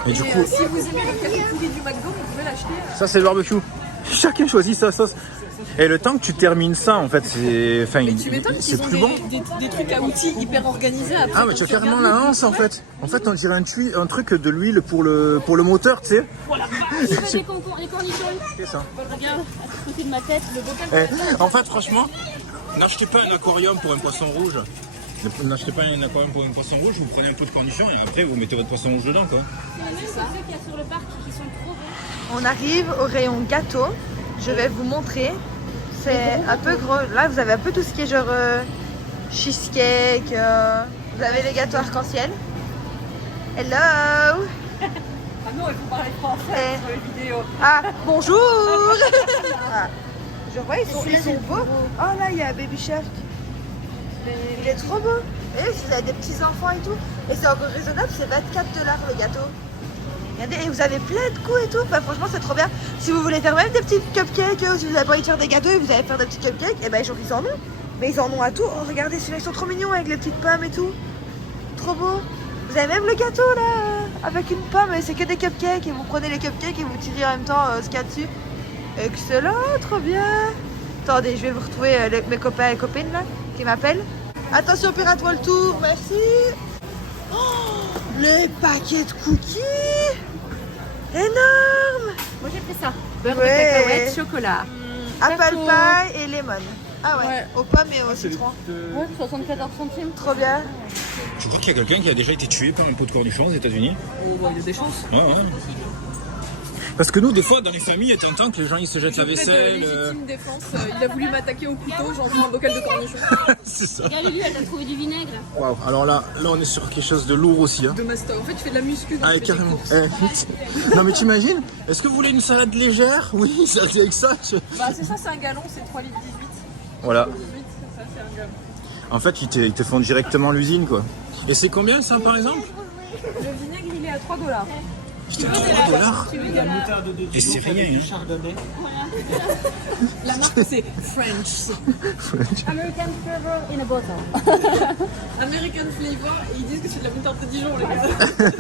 Et du coup, Si vous aimez le café pourri du McDo, vous pouvez l'acheter. ça c'est le barbecue. Chacun choisit sa sauce. Et le temps que tu termines ça, en fait, c'est... Enfin, Mais tu m'étonnes c'est qu'ils ont plus bon. des trucs à outils hyper organisés après. Ah, mais tu as carrément la hanse, en fait. En fait, on dirait un truc de l'huile pour le moteur, tu sais. Voilà. Tu veux des cornichons? C'est ça. Regarde, à côté de ma tête, le bocal. En fait, franchement, n'achetez pas un aquarium pour un poisson rouge. N'achetez pas un aquarium pour un poisson rouge, vous prenez un peu de cornichons et après vous mettez votre poisson rouge dedans, quoi. C'est ceux qu'il y a sur le parc qui sont trop bons. On arrive au rayon gâteau. Je vais vous montrer. C'est un peu gros. Là, vous avez un peu tout ce qui est genre cheesecake. Vous avez les gâteaux arc-en-ciel. Hello. Ah non, il faut parler français sur les vidéos. Ah, bonjour. Ah, je vois, ils sont beaux. Oh là, il y a un baby shark. Il est trop beau. Et si vous avez des petits enfants et tout. Et c'est encore raisonnable, c'est 24$ le gâteau. Regardez, et vous avez plein de coups et tout. Bah, franchement, c'est trop bien. Si vous voulez faire même des petits cupcakes, si vous avez pas envie de faire des gâteaux et vous allez faire des petits cupcakes, et ben genre ils en ont. Mais ils en ont à tout. Oh, regardez, celui-là, ils sont trop mignons avec les petites pommes et tout. Trop beau. Vous avez même le gâteau là, avec une pomme. Et c'est que des cupcakes. Et vous prenez les cupcakes et vous tirez en même temps ce qu'il y a dessus. Excellent, trop bien. Attendez, je vais vous retrouver mes copains et copines là, qui m'appellent. Attention, pirate le tour, merci. Oh, les paquets de cookies. Énorme. Moi j'ai fait ça. Beurre Ouais. de cacahuètes, chocolat. Apple pie et lemon. Ah ouais, aux pommes et au citron. Ouais, 74 centimes. Trop bien. Je crois qu'il y a quelqu'un qui a déjà été tué par un pot de cornichons aux États-Unis. Oh, bah, il y a des chances. Ouais. Parce que nous, des fois, dans les familles, t'entends que les gens ils se jettent la Peut-être vaisselle. légitime défense. Il a voulu m'attaquer au couteau, j'en prends un bocal de cornichons. C'est ça. Regarde Lulu, elle a trouvé du vinaigre. Waouh. Alors là, on est sur quelque chose de lourd aussi. Hein. De master. En fait, tu fais de la muscu. donc Ah, tu fais des carrément. courses. Non, mais t'imagines? Est-ce que vous voulez une salade légère? Oui, ça, c'est avec ça. Bah, c'est ça, c'est un galon, c'est 3 litres 18. Voilà. 18, c'est ça, c'est un galon. En fait, ils te font directement l'usine, quoi. Et c'est combien ça, par exemple? Le vinaigre, il est à $3. Putain, 3$. Et c'est rien. Hein. La marque, c'est French. American flavor in a bottle. American flavor, et ils disent que c'est de la moutarde de Dijon, les gars.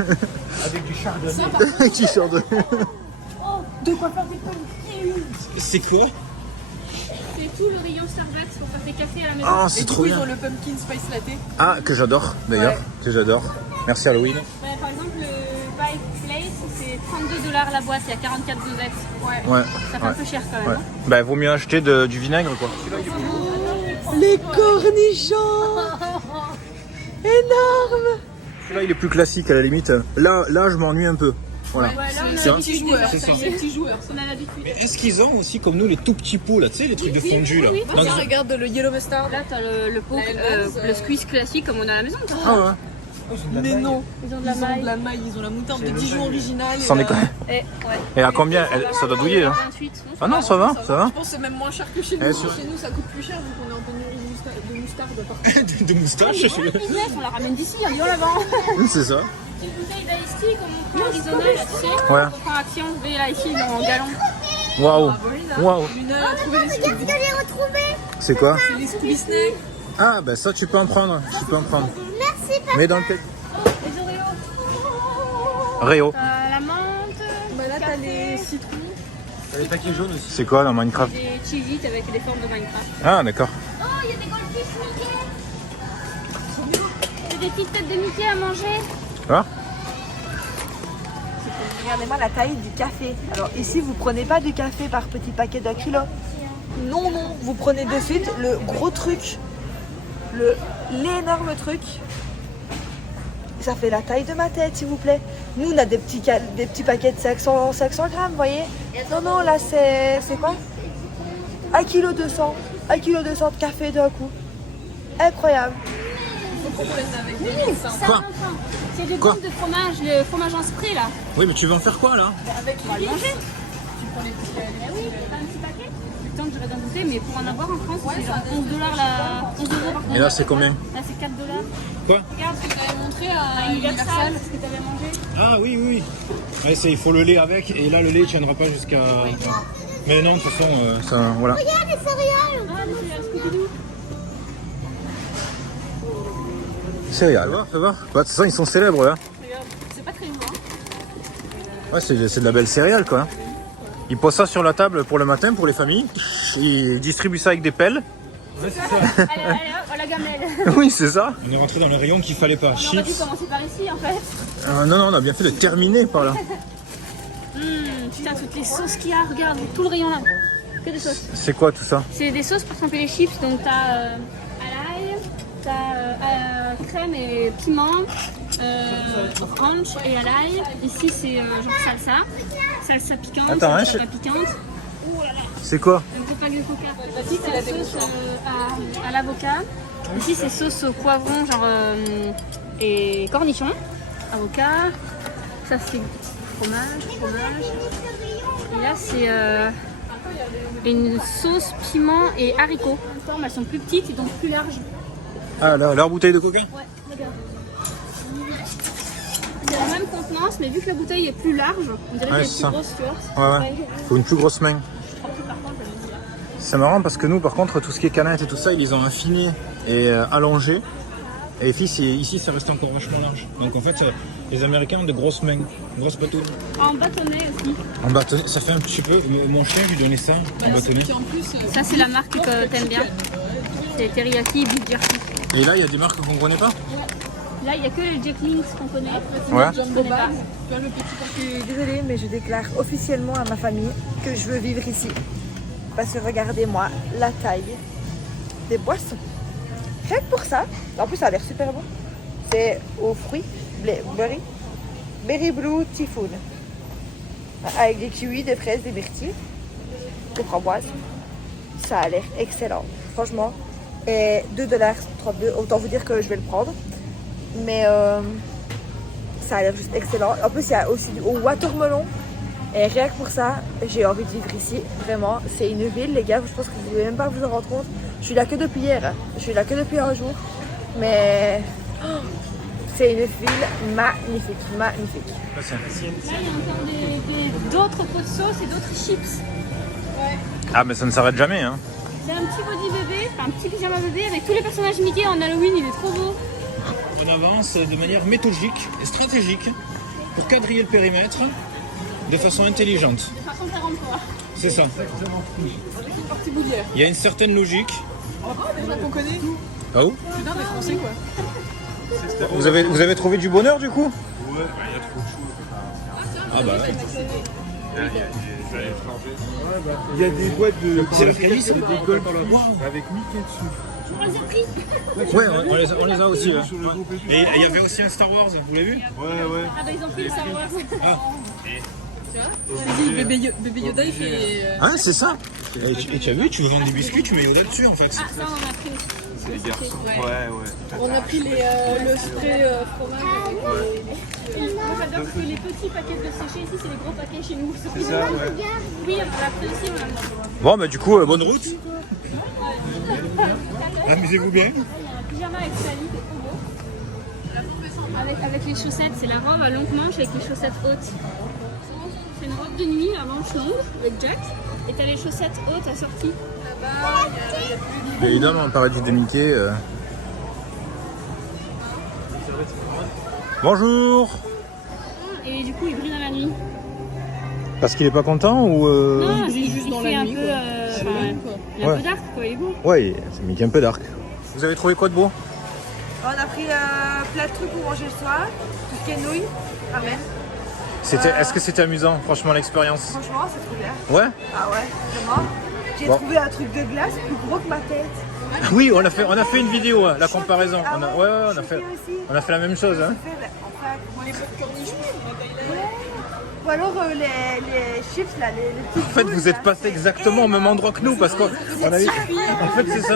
Avec du chardonnay. Ça, par contre, Qui sort de... Oh, de quoi faire des pommes. C'est quoi? C'est tout le rayon Starbucks pour faire tes cafés à la maison. Ah, et c'est du trop coup, ils bien. ont le pumpkin spice latte. Ah, que j'adore, d'ailleurs. Ouais. Que j'adore. Merci Halloween. Ouais, par exemple, le Pie Place, c'est 32$ la boîte, il y a 44 dosettes. Ouais. Ça fait un peu cher quand même. Ouais. Hein. Bah, vaut mieux acheter du vinaigre, quoi. Les cornichons. Énorme. Celui-là, il est plus classique à la limite. Là je m'ennuie un peu. Voilà. C'est un petit joueur. C'est ça. C'est un petit joueur. On a l'habitude. Mais est-ce qu'ils ont aussi comme nous les tout petits pots là, tu sais, les trucs de fondu là. Donc, Regarde le yellow mustard. Là, t'as le pot, le squeeze classique comme on a à la maison. ah ouais. Mais non, Ils ont de ils ont de la maille, ils ont la moutarde de Dijon originale. Sans déconner. Et, ouais. Et à combien ça doit douiller là? 28. Ah non, ça va, ça va. Je pense que c'est même moins cher que chez nous. Eh, Chez nous, ça coûte plus cher vu qu'on est en pénurie de moutarde partout. De moustache. Business, on la ramène d'ici, on dit on la vend. C'est ça. Une bouteille d'ice tea comme on prend en Arizona, là, tu sais. Ouais. On prend Action, V l'ice tea en galon. Waouh. Waouh. Luna a trouvé les Regarde ce que j'ai retrouvé. C'est quoi? Scooby Snacks. Ah bah ça tu peux en prendre. Tu peux en prendre. Merci, papa. Mais dans quel? Les Oreos. Réo. T'as la menthe, Bah là, t'as les citrons. Les paquets jaunes aussi. C'est quoi là Minecraft? des cheez-it avec des formes de Minecraft. Ah d'accord. Oh, il y a des goldfish Mickey. C'est des petites têtes de Mickey à manger. Ah. Regardez-moi la taille du café. Alors ici, vous prenez pas du café par petit paquet d'1 kilo. Non, non, vous prenez de suite le gros truc. L'énorme truc. Ça fait la taille de ma tête, s'il vous plaît. Nous, on a des petits paquets de 500 grammes, vous voyez. Non, non, là, c'est quoi 1 kg 200. 1 kg 200 de café d'un coup. Incroyable. Quoi? C'est des Quoi bombes de fromage, le fromage en spray là. Oui mais tu veux en faire quoi là? On va le manger. Oui, un petit paquet. Le temps que j'aurais d'en goûter, mais pour en avoir en France, c'est genre 11 $ là. 11 € par contre. Et là c'est combien? Là c'est 4 $. Quoi? Regarde ce que t'avais montré à Universal, ce que t'avais mangé. Ah oui oui. Ouais, il faut le lait avec et là le lait tiendra pas jusqu'à. Mais non de toute façon ça voilà. Regarde les céréales. Ah non, c'est un Scooby-Doo. Céréales. Fais voir. Bah, de toute façon ils sont célèbres là. Regarde, c'est pas très lourd. Ouais c'est de la belle céréale quoi. Ils posent ça sur la table pour le matin pour les familles. Ils distribuent ça avec des pelles. Allez, allez, hop, la gamelle. Oui c'est ça. On est rentré dans le rayon qu'il fallait pas. On aurait dû commencer par ici en fait. Non non on a bien fait de terminer par là. Putain, toutes les sauces qu'il y a, regarde, tout le rayon là. Que des sauces. C'est quoi tout ça? C'est des sauces pour tremper les chips, donc t'as à l'ail, t'as crème et piment, orange et à l'ail. Ici c'est genre salsa piquante, Attends, hein, salsa pas piquante. C'est quoi? Un copain de coca. Ici c'est la sauce à l'avocat. Ici c'est sauce au poivron genre et cornichons, avocat. Ça c'est fromage. Et là c'est une sauce piment et haricots. Elles sont plus petites et donc plus larges. Ah leur bouteille de coca? Ouais, regarde. C'est la même contenance, mais vu que la bouteille est plus large, on dirait qu'elle est c'est plus ça. grosse, tu vois. Ouais. Faut une plus grosse main. C'est marrant parce que nous par contre tout ce qui est canettes et tout ça ils les ont affinés et allongés. Et ici ça reste encore vachement large. Donc en fait les Américains ont de grosses mains, grosses bâtonnets. En bâtonnet aussi. En bâtonnet, ça fait un petit peu. Mon chien lui donnait ça en bâtonnet. Ça c'est la marque que t'aimes bien. C'est teriyaki beef jerky. Et là il y a des marques qu'on connaît pas? Là il n'y a que le Jack Links qu'on connaît. Ouais. Je connais pas. Je suis désolée, mais je déclare officiellement à ma famille que je veux vivre ici. Parce que regardez-moi la taille des boissons. Rien que pour ça, en plus ça a l'air super bon. C'est aux fruits, berry blue typhoon. Avec des kiwis, des fraises, des myrtilles, des framboises. Ça a l'air excellent. Franchement, et 2,32 $. Autant vous dire que je vais le prendre. Mais ça a l'air juste excellent. En plus, il y a aussi au watermelon. Et rien que pour ça, j'ai envie de vivre ici. Vraiment, c'est une ville, les gars. Je pense que vous ne pouvez même pas vous en rendre compte. Je suis là que depuis hier. Je suis là que depuis un jour. Mais c'est une ville magnifique. Magnifique. Là il y a encore d'autres pots de sauce et d'autres chips. Ah mais ça ne s'arrête jamais hein. C'est un petit body bébé, enfin un petit pyjama bébé avec tous les personnages Mickey en Halloween, il est trop beau. On avance de manière méthodique et stratégique pour quadriller le périmètre de façon intelligente. De façon péremptoire. C'est ça. Il y a une certaine logique. On connaît. Ah où? Putain, des Français quoi. Vous avez trouvé du bonheur du coup? Ouais, il y a trop chaud. Ah bah ouais. Il y a des boîtes de. C'est la Calice, des goldfish avec Mickey dessus. On les a pris. Ouais, on les a aussi. Ouais. Et il y avait aussi un Star Wars, vous l'avez vu? Ouais. Ah bah ils ont pris le Star Wars. Vas-y, bébé Yoda, il fait. Ah, c'est ça. Et tu as vu, tu veux vendre des biscuits, tu mets Yoda dessus en fait. Ah, ça on a pris aussi. C'est les garçons. Ouais. On a pris le spray fromage. Moi j'adore que les petits paquets de séchés ici, c'est les gros paquets chez nous. C'est ça, ouais. Oui, on l'a pris aussi, on l'a. Bon, bah du coup, bonne route. Amusez-vous bien. Il y a un pyjama avec Sally, c'est trop beau. Avec les chaussettes, c'est la robe à longue manche avec les chaussettes hautes. C'est une robe de nuit à manches longues avec Jack. Et t'as les chaussettes hautes assorties. Évidemment, on paraît de Mickey. Bonjour. Et du coup, il brille dans la nuit. Parce qu'il est pas content ou Non, c'est juste dans qu'il la fait un nuit, peu. quoi. Il est un Ouais. peu dark, quoi, il est beau. Ouais, c'est Mickey un peu dark. Vous avez trouvé quoi de beau? On a pris plein de trucs pour manger le soir. Tout ce qui est nouilles, ramen. Est-ce que c'était amusant, franchement, l'expérience? Franchement, c'est trop bien. Ouais. Ah ouais, vraiment. J'ai Bon. trouvé un truc de glace plus gros que ma tête. Oui, on a fait une vidéo, la comparaison. Ah On a, ouais, ouais, choqué aussi. on a fait la même chose. Hein. Ou alors les chips là, les petits. En fait, vous êtes passé exactement au même endroit que nous parce qu'on a eu. En fait, c'est ça.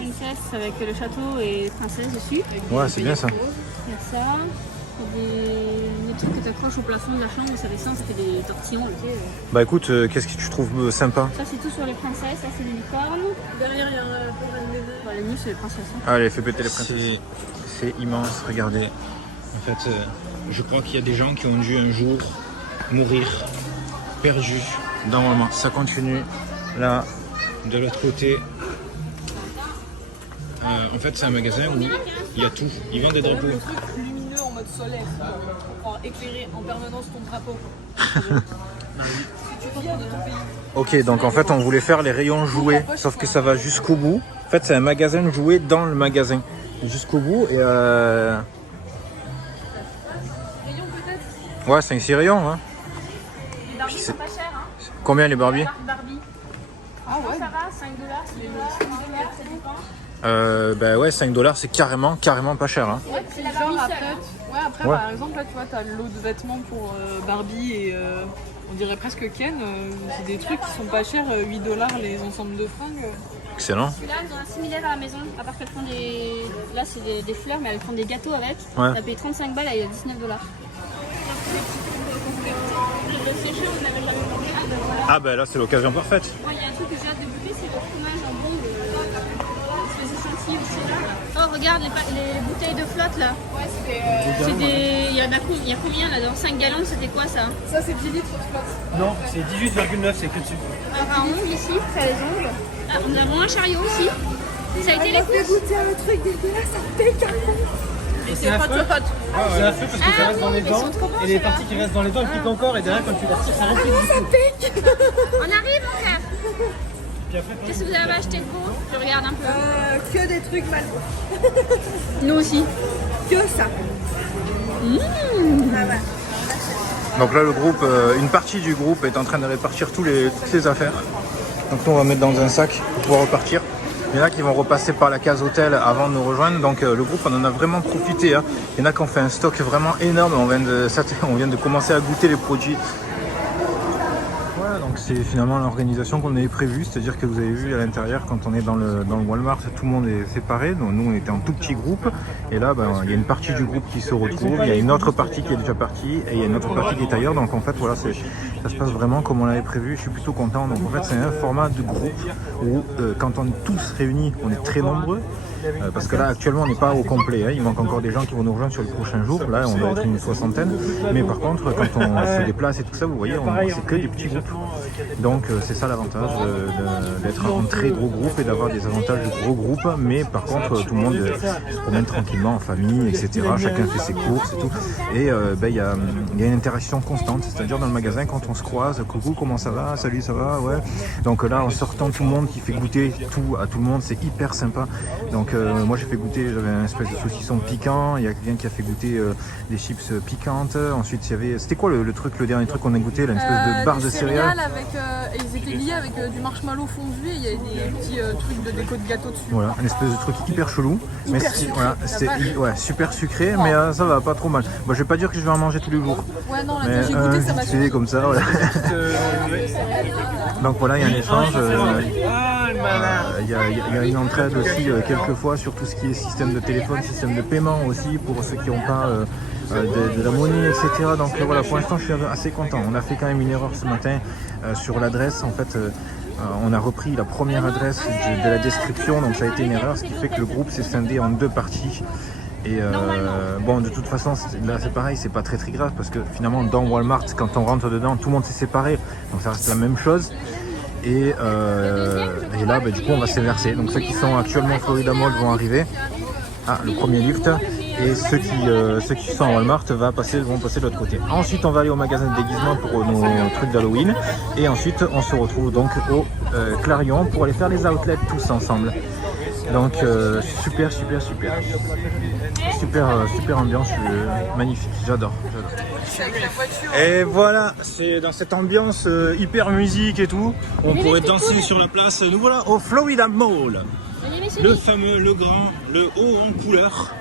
Une caisse avec le château et princesse dessus. Ouais, c'est bien ça. Il y a ça. Il y a des trucs que tu accroches au plafond de la chambre où ça descend, ça fait des tortillons. Tu sais. Bah écoute, qu'est-ce que tu trouves sympa? Ça, c'est tout sur les princesses. Ça, c'est des licornes. Derrière, il y a un peu de La nuit, c'est les princesses. Hein. Allez, fais péter les princesses. C'est immense, regardez. En fait, je crois qu'il y a des gens qui ont dû un jour mourir, perdus dans le moment. Ça continue là, de l'autre côté. En fait, c'est un magasin où il y a tout. Ils vendent des drapeaux. Le truc lumineux en mode solaire pour pouvoir éclairer en permanence ton drapeau. Tu es fier de ton pays. Ok, donc en fait, on voulait faire les rayons jouets, sauf que ça va jusqu'au bout. En fait, c'est un magasin de jouets dans le magasin, jusqu'au bout. Et Rayon peut-être. ouais, 5-6 rayons. Hein. Les Barbies sont pas chères. Hein. Combien les Barbie? La marque Barbie. Ah ouais. Ça va, 5 $, 6 $, 10 $, ça dépend. Bah ouais, 5 $, c'est carrément pas cher. Hein. C'est la Genre Barbie après, seule. après Ouais. par exemple, là tu vois, t'as le lot de vêtements pour Barbie et on dirait presque Ken. C'est des trucs qui sont pas chers, 8 $ les ensembles de fringues. Excellent. Celui-là, elles ont un similaire à la maison, à part qu'elles font des. Là, c'est des fleurs, mais elles font des gâteaux avec. Ouais. Elle a payé 35 balles, elle est à 19 $. Le séché, on n'avait jamais mangé. Ah bah là, c'est l'occasion parfaite. Moi, il y a un truc que j'ai hâte de goûter, c'est le fromage en bon de échantillons aussi là. Oh, regarde les bouteilles de flotte là. Ouais, c'était. C'est des. Il y a combien là? Dans 5 gallons, c'était quoi ça? Ça c'est 10 litres de flotte. Non, c'est 18,9, c'est que dessus. Alors, un ongle ici, ça a les ongles. Ah, nous avons un chariot aussi. Ça a été les couches. goûter un truc dégueulasse, ça me pique. Et c'est un feu. C'est un feu parce que ça reste dans les mais ils dents. sont trop bons, Et les ceux-là. parties qui restent dans les dents, elles piquent encore. Et derrière, quand tu les retires, ça reste. On arrive, mon frère. Puis après, Qu'est-ce que vous avez acheté de beau? Je regarde un peu. Que des trucs mal. Nous aussi. Que ça. Ah ouais. Donc là, le groupe, une partie du groupe est en train de répartir toutes les affaires. Donc nous, on va mettre dans un sac pour pouvoir repartir. Il y en a qui vont repasser par la case hôtel avant de nous rejoindre. Donc le groupe, on en a vraiment profité. Hein. Il y en a qui ont fait un stock vraiment énorme. On vient de commencer à goûter les produits. Voilà, donc c'est finalement l'organisation qu'on avait prévue. C'est-à-dire que vous avez vu à l'intérieur, quand on est dans le Walmart, tout le monde est séparé. Donc nous, on était en tout petit groupe. Et là, il y a une partie du groupe qui se retrouve. Il y a une autre partie qui est déjà partie. Et il y a une autre partie qui est ailleurs. Donc en fait, voilà, ça se passe vraiment comme on l'avait prévu. Je suis plutôt content. Donc en fait, c'est un format de groupe où quand on est tous réunis, on est très nombreux. Parce que là, actuellement, on n'est pas au complet. Hein. Il manque encore des gens qui vont nous rejoindre sur les prochains jours. Là, on doit être une 60aine. Mais par contre, quand on se déplace et tout ça, vous voyez, c'est que des petits groupes. Donc, c'est ça l'avantage d'être un très gros groupe et d'avoir des avantages de gros groupes. Mais par contre, tout le monde se promène tranquillement en famille, etc. Chacun fait ses courses et tout. Et il y a une interaction constante. C'est-à-dire dans le magasin, quand on se croise, coucou, comment ça va? Salut, ça va? Ouais. Donc là, en sortant, tout le monde qui fait goûter tout à tout le monde, c'est hyper sympa. Donc moi j'ai fait goûter, j'avais un espèce de saucisson piquant, il y a quelqu'un qui a fait goûter des chips piquantes. Ensuite il y avait, c'était quoi le dernier truc qu'on a goûté, là, une espèce de barre de céréales avec, ils étaient liés avec du marshmallow fondu et il y avait des petits trucs de déco de gâteau dessus. Voilà, un espèce de truc hyper chelou, mais c'était super sucré, mais ça va, pas trop mal. Bon, je vais pas dire que je vais en manger tous les jours. Ouais, non, là, mais j'ai goûté, ça m'a fait comme ça, voilà. Donc voilà, il y a un échange, il y a une entraide aussi quelquefois sur tout ce qui est système de téléphone, système de paiement aussi pour ceux qui n'ont pas de la monnaie, etc. Donc voilà, pour l'instant je suis assez content. On a fait quand même une erreur ce matin sur l'adresse, en fait on a repris la première adresse de la description, donc ça a été une erreur, ce qui fait que le groupe s'est scindé en 2 parties. Et bon, de toute façon, là c'est pareil, c'est pas très grave parce que finalement dans Walmart, quand on rentre dedans, tout le monde s'est séparé, donc ça reste la même chose. Et là, du coup, on va s'inverser. Donc ceux qui sont actuellement au Florida Mall vont arriver. Ah, le premier lift. Et ceux qui sont en Walmart vont passer de l'autre côté. Ensuite, on va aller au magasin de déguisement pour nos trucs d'Halloween. Et ensuite, on se retrouve donc au Clarion pour aller faire les outlets tous ensemble. Donc super ambiance, magnifique, j'adore. Et voilà, c'est dans cette ambiance hyper musique et tout, on pourrait danser sur la place. Nous voilà au Florida Mall, le fameux, le grand, le haut en couleur,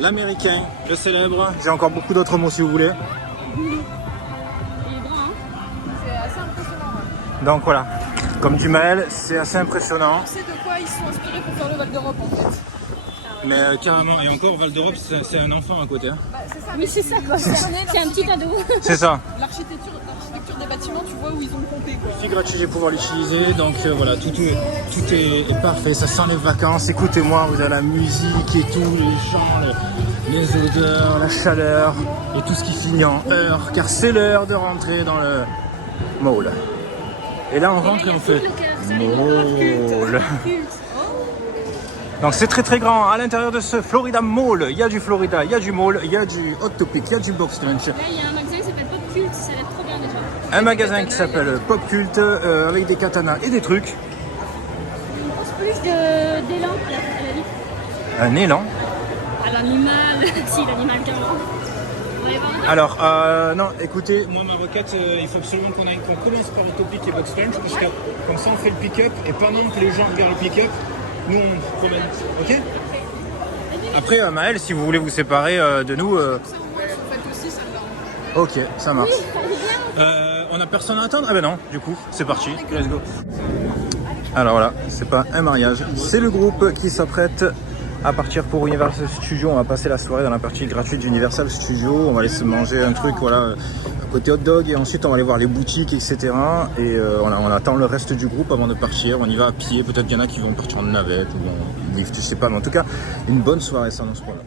l'américain, le célèbre. J'ai encore beaucoup d'autres mots si vous voulez. C'est assez impressionnant. Donc voilà, comme dit Maël, c'est assez impressionnant. On sait de quoi ils sont inspirés pour faire le Val d'Europe en fait. Mais carrément, et encore Val d'Europe, c'est un enfant à côté. Hein. Bah, c'est ça, Oui, c'est ça quoi. C'est un petit ado. C'est ça. L'architecture des bâtiments, tu vois où ils ont pompé quoi. C'est gratuit, je vais pouvoir l'utiliser, donc voilà, tout est parfait, ça sent les vacances. Écoutez-moi, vous avez la musique et tout, les chants, les odeurs, la chaleur et tout ce qui finit en heure, car c'est l'heure de rentrer dans le mall. Et là on rentre et on fait mall. Donc c'est très grand. À l'intérieur de ce Florida Mall, il y a du Florida, il y a du mall, il y a du Hot Topic, il y a du Box Lunch. Là, il y a un magasin qui s'appelle Pop Cult, ça va être trop bien déjà. Un magasin qui s'appelle Pop Cult avec des katanas et des trucs. Une grosse peluche d'élan à la vie. Un élan. À l'animal, si l'animal carrément. On va aller voir. Alors, non, écoutez, moi ma requête, il faut absolument qu'on commence par Hot Topic et Box Lunch parce que comme ça on fait le pick-up et pendant que les gens regardent le pick-up, nous on se promène, ok? Après, Maël, si vous voulez vous séparer de nous... Ok, ça marche. On a personne à attendre? Ah ben non, du coup, c'est parti, let's go. Alors voilà, c'est pas un mariage, c'est le groupe qui s'apprête à partir pour Universal Studios. On va passer la soirée dans la partie gratuite d'Universal Studios. On va aller se manger un truc, voilà, côté hot dog, et ensuite on va aller voir les boutiques, etc. Et on attend le reste du groupe avant de partir. On y va à pied, peut-être qu'il y en a qui vont partir en navette ou en lift, je sais pas, mais en tout cas, une bonne soirée, ça annonce pas là.